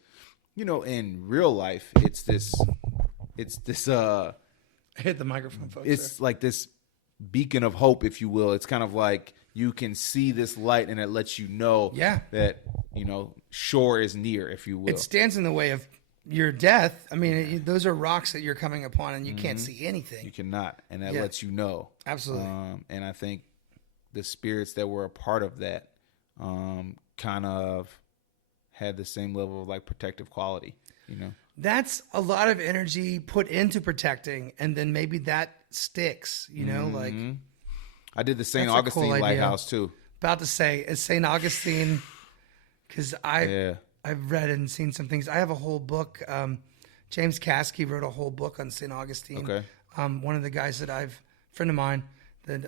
in real life, it's this Hit the microphone, folks. it's like this beacon of hope, if you will. It's kind of like you can see this light and it lets you know Yeah. that, shore is near, if you will. It stands in the way of your death. I mean, those are rocks that you're coming upon and you can't see anything. You cannot. And that Yeah. lets you know. Absolutely. And I think the spirits that were a part of that kind of had the same level of like protective quality, That's a lot of energy put into protecting, and then maybe that sticks, like I did the St. That's a Augustine cool idea. Lighthouse too. about to say is St. Augustine, because I've read and seen some things. I have a whole book. James Caskey wrote a whole book on St. Augustine. Okay. One of the guys that friend of mine that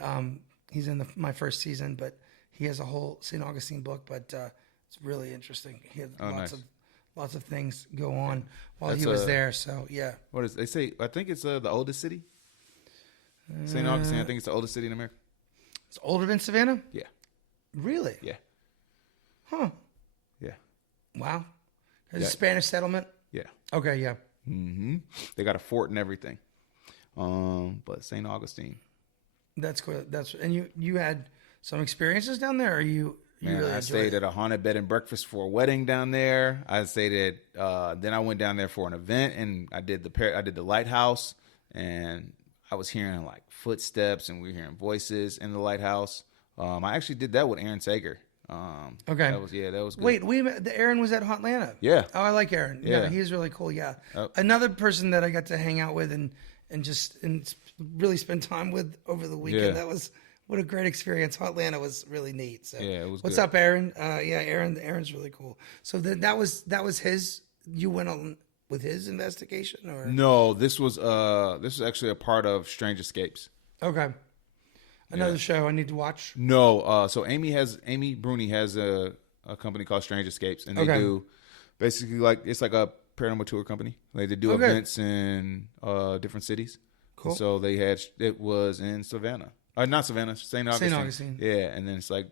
he's in my first season, but he has a whole St. Augustine book. But it's really interesting. He had lots of things go on while he was there. So yeah. What is they say? I think it's the oldest city. St. Augustine. I think it's the oldest city in America. It's older than Savannah? Yeah. Really? Yeah. Huh. Yeah. Wow. There's a Spanish settlement? Yeah. Okay, yeah. Mm-hmm. They got a fort and everything. But St. Augustine. That's cool. And you had some experiences down there, or you really I stayed at a haunted bed and breakfast for a wedding down there. I stayed at then I went down there for an event, and I did the lighthouse, and I was hearing like footsteps, and we were hearing voices in the lighthouse. I actually did that with Aaron Sager. Okay. That was good. Wait, Aaron was at Hotlanta. Yeah. Oh, I like Aaron. Yeah, Yeah. he's really cool. Yeah. Oh. Another person that I got to hang out with and really spend time with over the weekend. Yeah. What a great experience. Hotlanta was really neat. So Yeah, it was what's good. up, Aaron? Aaron's really cool. So that was his. You went on with his investigation, or No, this was actually a part of Strange Escapes. okay. Another show I need to watch. No, so Amy Bruni has a company called Strange Escapes, and they do basically it's like a paranormal tour company. Like they do events in different cities. Cool. So it was in Savannah, not Savannah, St. Augustine. St. Augustine. Yeah, and then it's like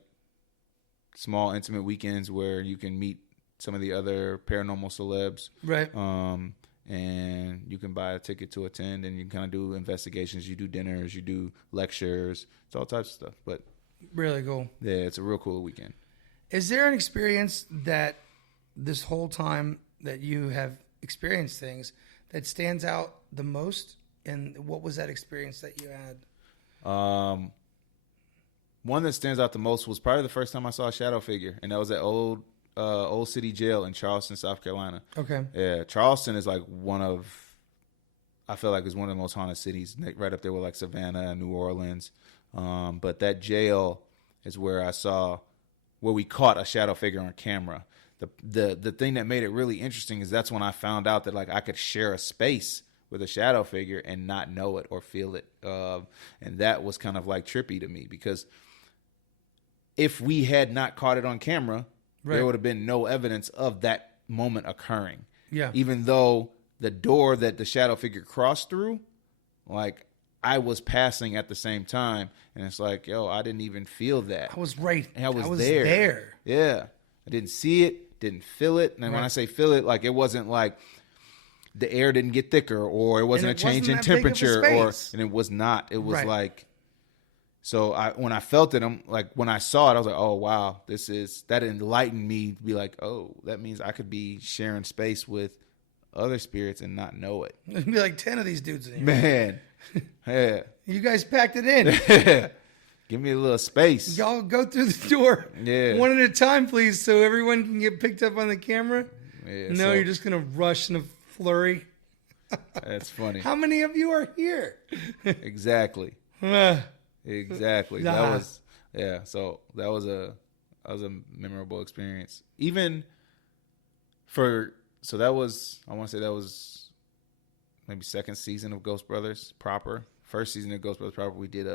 small intimate weekends where you can meet some of the other paranormal celebs. Right. And you can buy a ticket to attend, and you can kind of do investigations. You do dinners, you do lectures. It's all types of stuff. But Really cool. yeah, it's a real cool weekend. Is there an experience that this whole time that you have experienced things that stands out the most? And what was that experience that you had? One that stands out the most was probably the first time I saw a shadow figure, and that was at Old City Jail in Charleston, South Carolina. Okay. Yeah, Charleston is like I feel like it's one of the most haunted cities, right up there with like Savannah and New Orleans. But that jail is where we caught a shadow figure on camera. The thing that made it really interesting is that's when I found out that like I could share a space with a shadow figure and not know it or feel it. And that was kind of like trippy to me, because if we had not caught it on camera, there would have been no evidence of that moment occurring. Yeah. Even though the door that the shadow figure crossed through, like I was passing at the same time, and it's like, yo, I didn't even feel that. I was right. And I was there. there. Yeah. I didn't see it, didn't feel it. And when I say feel it, like it wasn't like the air didn't get thicker, or it wasn't a change in temperature, and it was not. It was like, so when I felt it, I'm like, when I saw it, I was like, oh wow, that enlightened me to be like, oh, that means I could be sharing space with other spirits and not know it. There'd be like 10 of these dudes in here. Man. Yeah. You guys packed it in. Give me a little space. Y'all go through the door one at a time, please, so everyone can get picked up on the camera. Yeah, no, you're just going to rush in a flurry. That's funny. How many of you are here? Exactly. Exactly. Nah. So that was a memorable experience. Even that was, I want to say that was maybe second season of Ghost Brothers proper. First season of Ghost Brothers proper, we did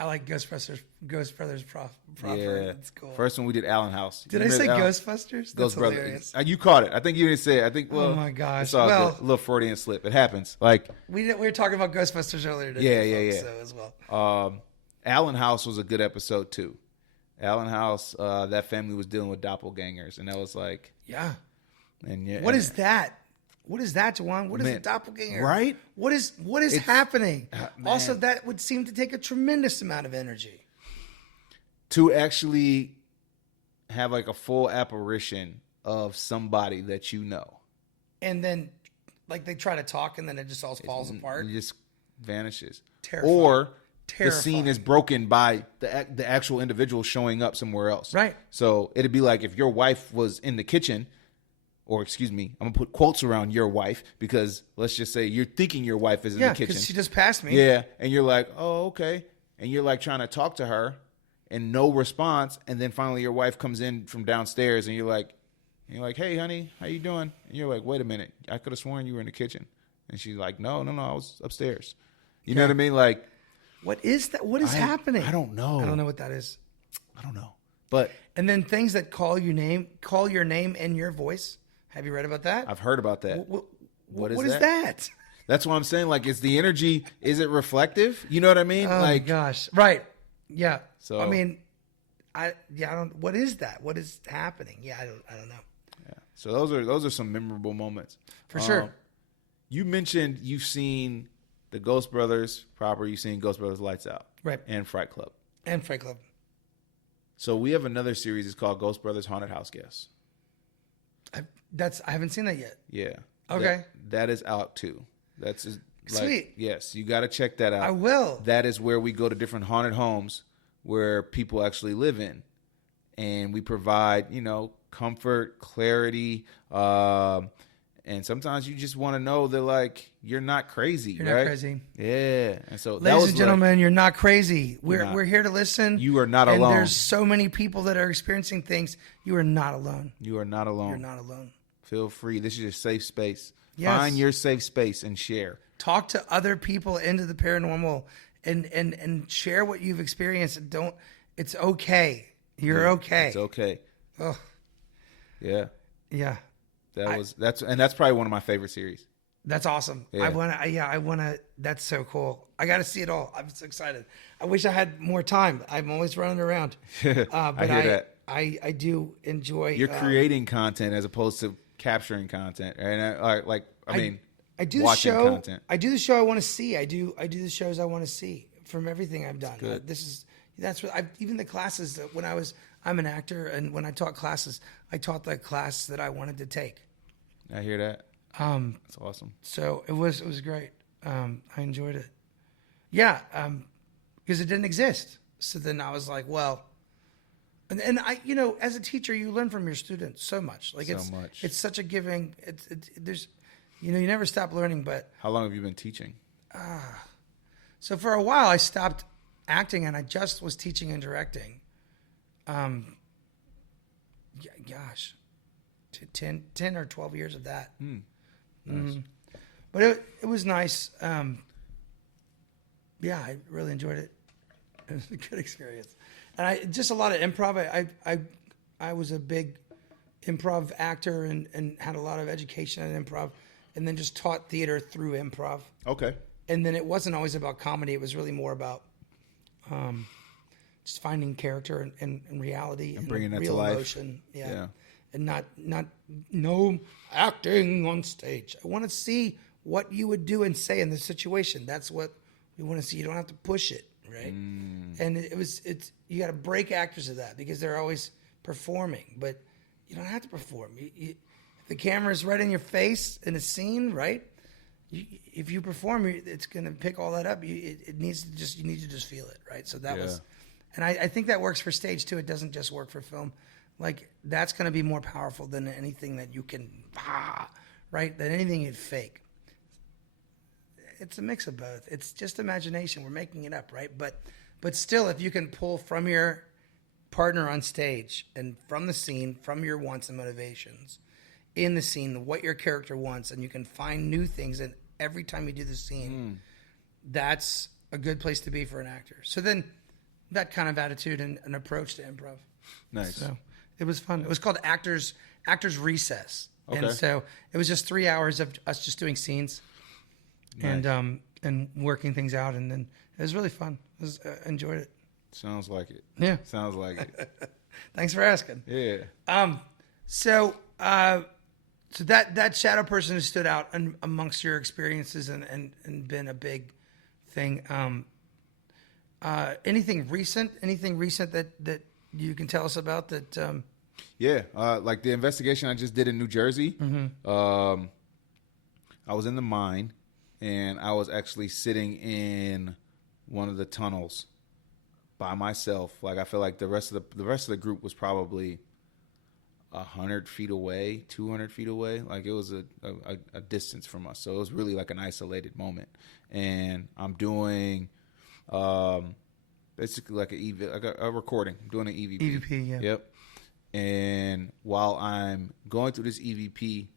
I like Ghost Brothers proper. Yeah. That's cool. First one we did Allen House. Did I say Ghostbusters? Ghost That's Brothers. You caught it. I think you didn't say it. I think. Well, oh my gosh. It's all good. A little Freudian slip. It happens. Like we were talking about Ghostbusters earlier today. Yeah. So as well. Allen House was a good episode too. Allen House, that family was dealing with doppelgangers, and that was like, yeah. And what is that? What is that, Juwan? What is a doppelganger? Right? What is happening? Also, that would seem to take a tremendous amount of energy. To actually have like a full apparition of somebody that you know. And then, like, they try to talk, and then it just all falls apart. It just vanishes. Terrifying. Or the scene is broken by the actual individual showing up somewhere else. Right. So it'd be like if your wife was in the kitchen, or excuse me, I'm going to put quotes around your wife, because let's just say you're thinking your wife is in the kitchen. Yeah, because she just passed me. Yeah, and you're like, oh, okay. And you're like trying to talk to her, and no response, and then finally your wife comes in from downstairs, and you're like, hey, honey, how you doing? And you're like, wait a minute, I could have sworn you were in the kitchen. And she's like, no, I was upstairs. You know what I mean? Like, what is that? What is happening? I don't know. I don't know what that is. I don't know. But and then things that call your name in your voice. Have you read about that? I've heard about that. What is that? That's what I'm saying. Like, is the energy? Is it reflective? You know what I mean? Oh like, my gosh, right? Yeah. So I mean, I don't. What is that? What is happening? Yeah, I don't know. Yeah. So those are some memorable moments for sure. You mentioned you've seen the Ghost Brothers proper. You've seen Ghost Brothers Lights Out, right? And Fright Club. So we have another series. It's called Ghost Brothers Haunted House Guests. I haven't seen that yet. Yeah. Okay. That is out too. That's like, sweet. Yes, you got to check that out. I will. That is where we go to different haunted homes where people actually live in, and we provide, comfort, clarity, and sometimes you just want to know that, like, you're not crazy. You're right? not crazy. Yeah. And so, ladies and gentlemen, you're not crazy. We're here to listen. You are not alone. And there's so many people that are experiencing things. You are not alone. You are not alone. You're not alone. Feel free. This is your safe space. Yes. Find your safe space and share. Talk to other people into the paranormal and share what you've experienced. It's okay. You're okay. It's okay. Oh. Yeah. Yeah. That's probably one of my favorite series. That's awesome. Yeah. I wanna that's so cool. I gotta see it all. I'm so excited. I wish I had more time. I'm always running around. But I hear that. I do enjoy You're creating content as opposed to capturing content. And I do the show. Content. I do the show I want to see. I do the shows I want to see from everything I've done. That's what even the classes that when I'm an actor, and when I taught classes, I taught the class that I wanted to take. I hear that. That's awesome. So it was great. I enjoyed it. Yeah, because it didn't exist. So then I was like, well, and I, as a teacher, you learn from your students so much. Like it's such a giving. There's, you never stop learning. But how long have you been teaching? So for a while, I stopped acting, and I just was teaching and directing. Gosh, 10 or 12 years of that. Nice. But it was nice. Yeah, I really enjoyed it. It was a good experience, and just a lot of improv. I was a big improv actor and had a lot of education in improv, and then just taught theater through improv. Okay. And then it wasn't always about comedy. It was really more about just finding character and reality and bringing that real to life. Emotion. Yeah. And not no acting on stage. I want to see what you would do and say in this situation. That's what we want to see. You don't have to push it, right? And it's you got to break actors of that because they're always performing, but you don't have to perform. If the camera's right in your face in a scene, right? If you perform, it's going to pick all that up. It needs to you need to just feel it, right? So that was, and I think that works for stage too. It doesn't just work for film. Like that's going to be more powerful than anything that you can, right? Than anything you'd fake. It's a mix of both. It's just imagination. We're making it up, right? But still, if you can pull from your partner on stage and from the scene, from your wants and motivations, in the scene, what your character wants, and you can find new things, and every time you do the scene, that's a good place to be for an actor. So then, that kind of attitude and approach to improv. Nice. So it was fun. It was called Actors Recess, okay. And so it was just 3 hours of us just doing scenes, nice. and working things out, and then it was really fun. I enjoyed it. Sounds like it. Yeah. Sounds like it. Thanks for asking. Yeah. So that shadow person who stood out amongst your experiences and been a big thing. Anything recent that you can tell us about that? Yeah. Like the investigation I just did in New Jersey. Mm-hmm. I was in the mine, and I was actually sitting in one of the tunnels by myself. Like I feel like the rest of the group was probably 100 feet away, 200 feet away. Like it was a distance from us. So it was really like an isolated moment. And I'm doing basically like a recording. I'm doing an EVP. EVP, yeah. Yep. And while I'm going through this EVP,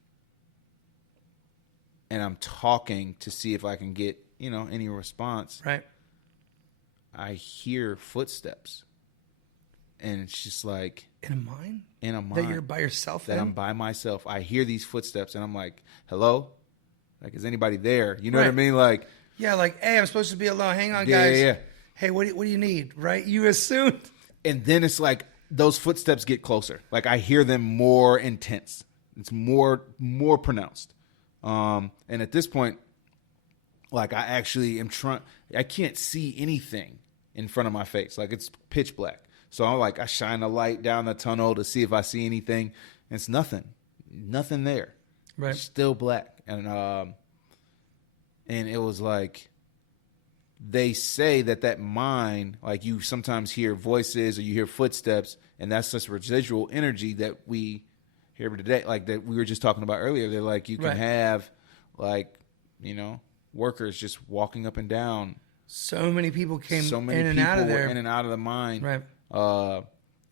and I'm talking to see if I can get, any response. Right. I hear footsteps. And it's just like... In a mine? In a mine. That you're by yourself That I'm by myself. I hear these footsteps, and I'm like, hello? Like, is anybody there? You know what I mean? Like... Yeah, like, hey, I'm supposed to be alone. Hang on, guys. Yeah. Hey, what do you need? Right? You assumed. And then it's like, those footsteps get closer. Like, I hear them more intense. It's more pronounced. And at this point, like, I actually am I can't see anything in front of my face. Like, it's pitch black. So I shine a light down the tunnel to see if I see anything. And it's nothing there. Right. It's still black. And it was like, they say that mine, like, you sometimes hear voices or you hear footsteps, and that's just residual energy that we hear today. Like, that we were just talking about earlier. They're like, you can have, like, workers just walking up and down. So many people came in and out of there. In and out of the mine. Right.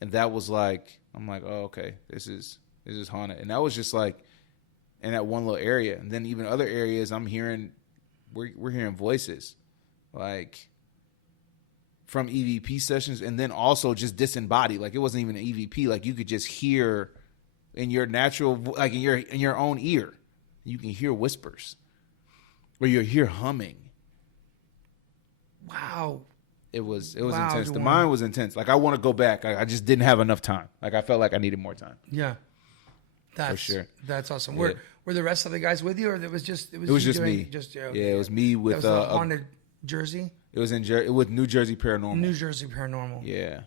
And that was like, I'm like, oh, okay, this is haunted. And that was just like in that one little area. And then even other areas, we're hearing voices, like, from EVP sessions, and then also just disembodied. Like, it wasn't even an EVP. Like, you could just hear in your natural, like, in your own ear, you can hear whispers, or you hear humming. Wow. It was intense. Juwan. The mind was intense. Like, I want to go back. I just didn't have enough time. Like, I felt like I needed more time. Yeah. For sure. That's awesome. Yeah. Were the rest of the guys with you, or it was just It was just me. It was me with that was a haunted Jersey. It was with New Jersey Paranormal. New Jersey Paranormal. Yeah.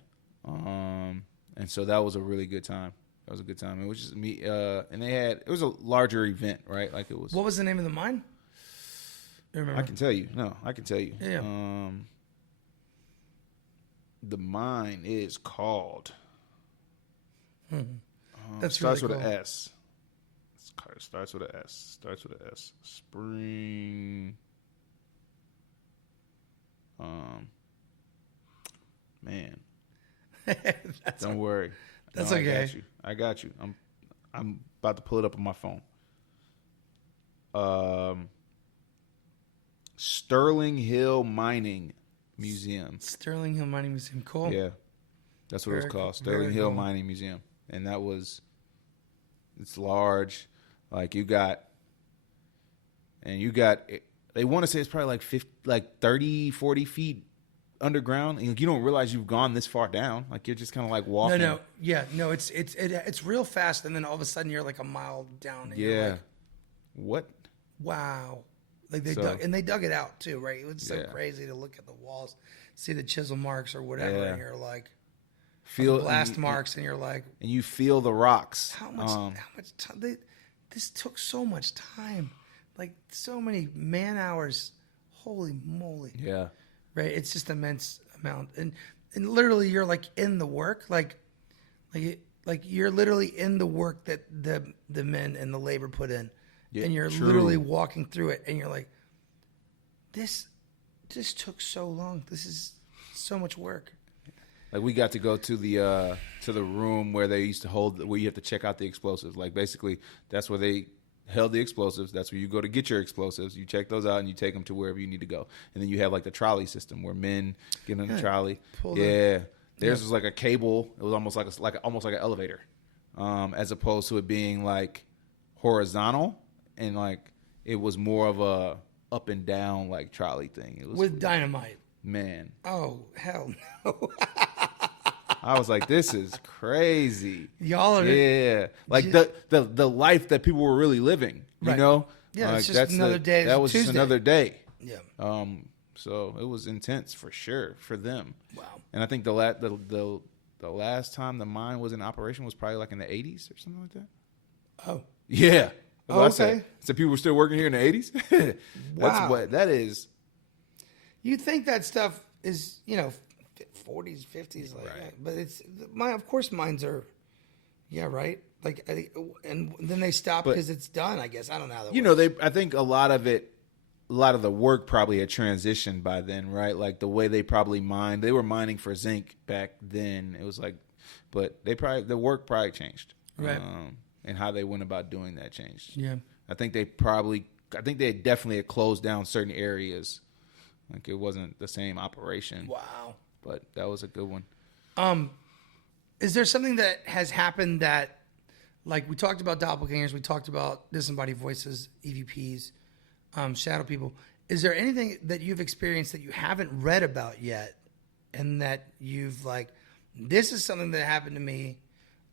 And so that was a really good time. That was a good time. It was just me. And it was a larger event, right? Like, it was. What was the name of the mine? I can tell you. No, I can tell you. Yeah. The mine is called. That's starts really with cool. an S. Starts with an S. Spring. Man. Don't worry. That's No, okay. I got you. I'm about to pull it up on my phone. Sterling Hill Mining Museum. Sterling Hill Mining Museum. Cool. Yeah. That's what it was called. Sterling Hill Mining Museum. And it's large. Like, they want to say it's probably like 30, 40 feet underground. And you don't realize you've gone this far down. Like, you're just kind of like walking. No. Yeah. No, it's real fast. And then all of a sudden you're like a mile down. And Yeah. You're like, what? wow. Like, they dug it out too, right? It was so crazy to look at the walls, see the chisel marks or whatever. And you're like, feel blast marks. And you're like, and you feel the rocks. How much time? This took so much time, like, so many man hours. Holy moly! Yeah, right. It's just immense amount, and literally you're like in the work, like you're literally in the work that the men and the labor put in, and you're literally walking through it, and you're like, this took so long. This is so much work. Like, we got to go to the room where they used to where you have to check out the explosives. Like, basically, that's where they held the explosives. That's where you go to get your explosives. You check those out and you take them to wherever you need to go. And then you have, like, the trolley system where men get on the trolley. Theirs was like a cable. It was almost like an elevator, as opposed to it being like horizontal, and like it was more of a up and down like trolley thing. It was with dynamite. Man. Oh, hell no. I was like, this is crazy. Y'all are like the life that people were really living, you know? Yeah, like, it's just another day. That was Tuesday. just another day. Yeah. So it was intense for sure for them. Wow. And I think the last time the mine was in operation was probably like in the 80s or something like that. Oh. Yeah. Okay. So people were still working here in the 80s? Wow. That is. You'd think that stuff is, 40s, 50s, like that. But of course mines are, right? Like, and then they stop because it's done, I guess. I don't know how that works. I think a lot of it, a lot of the work probably had transitioned by then, right? Like the way they probably mined, they were mining for zinc back then. It was like, but the work probably changed, Right. And how they went about doing that changed. Yeah. I think they definitely had closed down certain areas. Like it wasn't the same operation. Wow. But that was a good one. Is there something that has happened that, like we talked about doppelgangers, we talked about disembodied voices, EVPs, shadow people. Is there anything that you've experienced that you haven't read about yet, and that you've like, this is something that happened to me?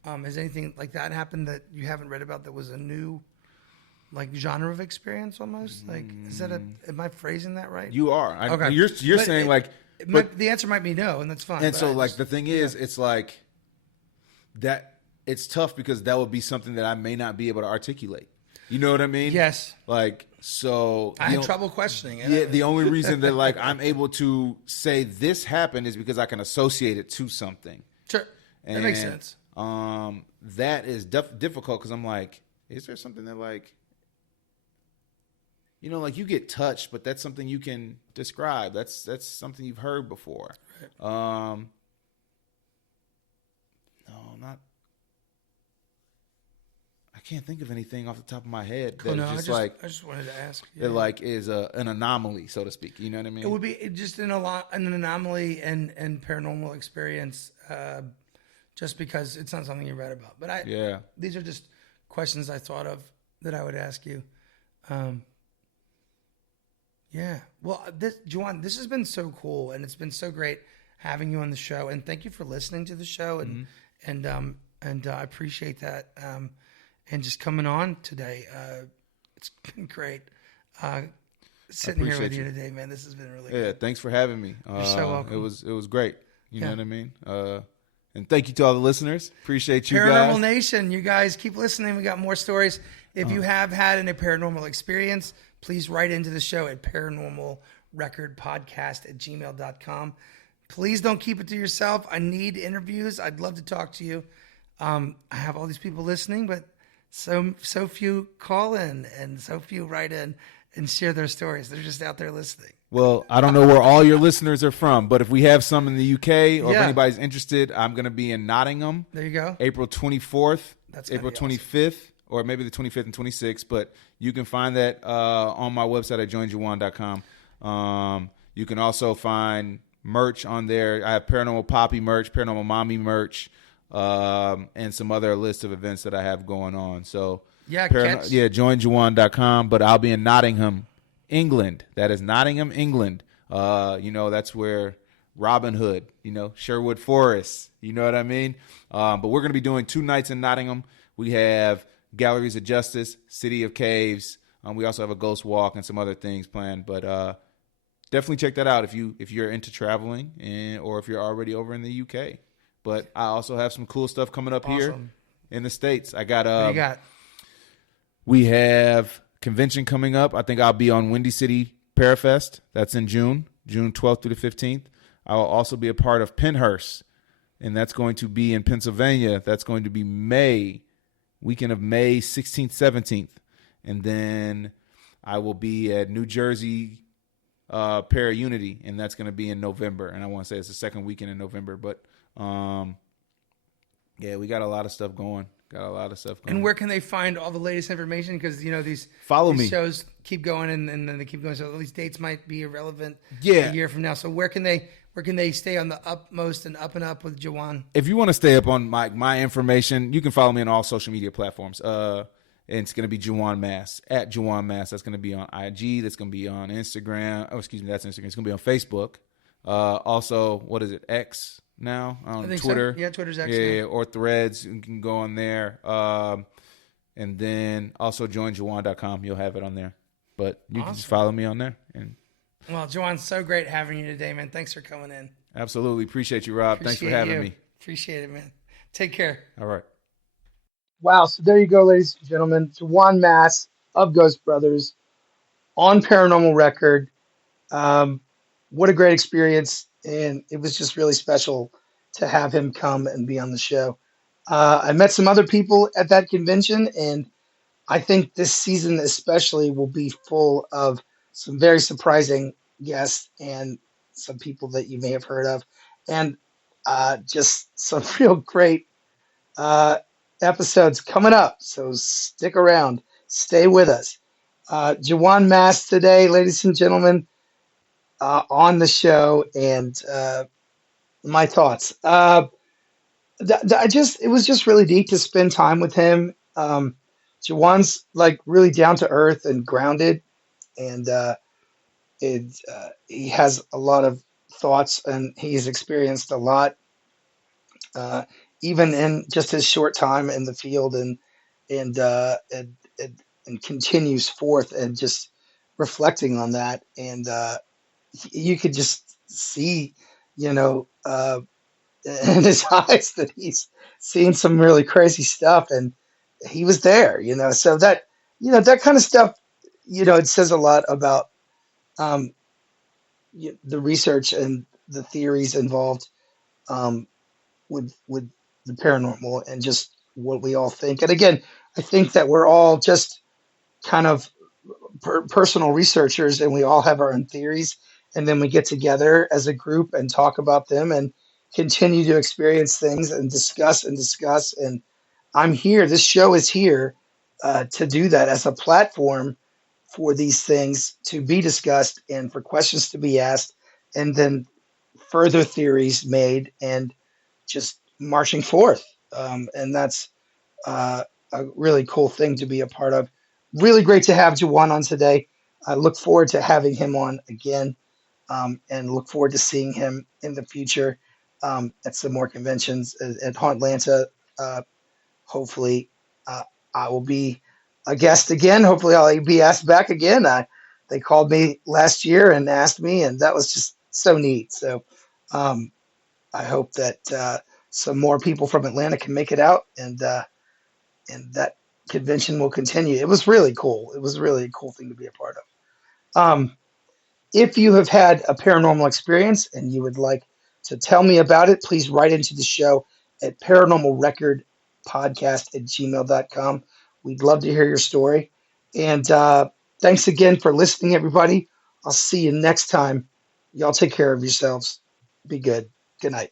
Has anything like that happened that you haven't read about that was a new, like, genre of experience almost? Like, is that am I phrasing that right? You are. Okay. You're But saying like, but the answer might be no, and that's fine. and but so I like just- the thing is, it's like that. It's tough because that would be something that I may not be able to articulate. You know what I mean? Yes. Like so. I had trouble questioning it. Yeah. The only reason that like I'm able to say this happened is because I can associate it to something. Sure. That makes sense. That is difficult because I'm like, is there something that like, like you get touched, but that's something you can describe. That's something you've heard before. Right. No, not. I can't think of anything off the top of my head that No, is I just wanted to ask. Yeah. that like is an anomaly, so to speak. You know what I mean? It would be just an anomaly and paranormal experience, just because it's not something you read about. But these are just questions I thought of that I would ask you. Yeah. Well, Juwan, this has been so cool, and it's been so great having you on the show. And thank you for listening to the show, and I appreciate that. And just coming on today, it's been great. Sitting here with you today, man. This has been really good. Yeah, thanks for having me. You're so welcome. It was great. You know what I mean? And thank you to all the listeners. Appreciate you Paranormal guys. Nation, you guys keep listening. We got more stories. If you have had a paranormal experience, please write into the show at paranormalrecordpodcast@gmail.com. Please don't keep it to yourself. I need interviews. I'd love to talk to you. I have all these people listening, but so few call in and so few write in and share their stories. They're just out there listening. Well, I don't know where all your listeners are from, but if we have some in the UK or if Yeah. anybody's interested, I'm going to be in Nottingham. There you go. April 24th, That's gonna April be awesome. 25th, or maybe the 25th and 26th. But you can find that on my website at joinjuwan.com. You can also find merch on there. I have Paranormal Poppy merch, Paranormal Mommy merch, and some other list of events that I have going on. So joinjuwan.com. But I'll be in Nottingham, England. That is Nottingham, England. That's where Robin Hood, Sherwood Forest, you know what I mean? But we're going to be doing 2 nights in Nottingham. We have Galleries of Justice, City of Caves. We also have a ghost walk and some other things planned. But definitely check that out if you're into traveling or if you're already over in the UK. But I also have some cool stuff coming up here in the States. I got What do you got? We have convention coming up. I think I'll be on Windy City Parafest. That's in June 12th through the 15th. I will also be a part of Penhurst, and that's going to be in Pennsylvania. That's going to be weekend of May 16th, 17th. And then I will be at New Jersey Para Unity, and that's going to be in November. And I want to say it's the second weekend in November. But, we got a lot of stuff going. And where can they find all the latest information? Because these shows keep going and then they keep going. So all these dates might be irrelevant a year from now. So where can they stay on the upmost and up with Juwan? If you want to stay up on my information, you can follow me on all social media platforms. And it's going to be Juwan Mass at Juwan Mass. That's going to be on IG. That's going to be on Instagram. Oh, excuse me, that's Instagram. It's going to be on Facebook. Also, what is it? X. Now on Twitter. So. Yeah, Twitter's X. Yeah, or Threads. You can go on there. And then also joinjuwan.com. You'll have it on there. But you can just follow me on there. Well, Juwan, so great having you today, man. Thanks for coming in. Absolutely. Appreciate you, Rob. Thanks for having me. Appreciate it, man. Take care. All right. Wow. So there you go, ladies and gentlemen. Juwan Mass of Ghost Brothers on Paranormal Record. What a great experience. And it was just really special to have him come and be on the show. I met some other people at that convention, and I think this season especially will be full of some very surprising guests and some people that you may have heard of, and just some real great uh, episodes coming up. So stick around, stay with us. Juwan Mass today, ladies and gentlemen, on the show, and my thoughts. It was just really neat to spend time with him. Juwan's like really down to earth and grounded, and he has a lot of thoughts, and he's experienced a lot, uh, even in just his short time in the field, and and continues forth and just reflecting on that, and you could just see, you know, in his eyes that he's seen some really crazy stuff, and he was there, so that, that kind of stuff, it says a lot about um, the research and the theories involved, um, with the paranormal, and just what we all think. And again, I think that we're all just kind of personal researchers, and we all have our own theories, and then we get together as a group and talk about them and continue to experience things and discuss and discuss. And I'm here, this show is here, to do that, as a platform for these things to be discussed and for questions to be asked, and then further theories made, and just marching forth. And that's a really cool thing to be a part of. Really great to have Juwan on today. I look forward to having him on again, and look forward to seeing him in the future, at some more conventions at Hauntlanta. Uh, Hopefully, I will be a guest again. Hopefully, I'll be asked back again. They called me last year and asked me, and that was just so neat. So um, I hope that some more people from Atlanta can make it out, and that convention will continue. It was really cool. It was really a cool thing to be a part of. If you have had a paranormal experience and you would like to tell me about it, please write into the show at paranormalrecordpodcast@gmail.com. We'd love to hear your story. And thanks again for listening, everybody. I'll see you next time. Y'all take care of yourselves. Be good. Good night.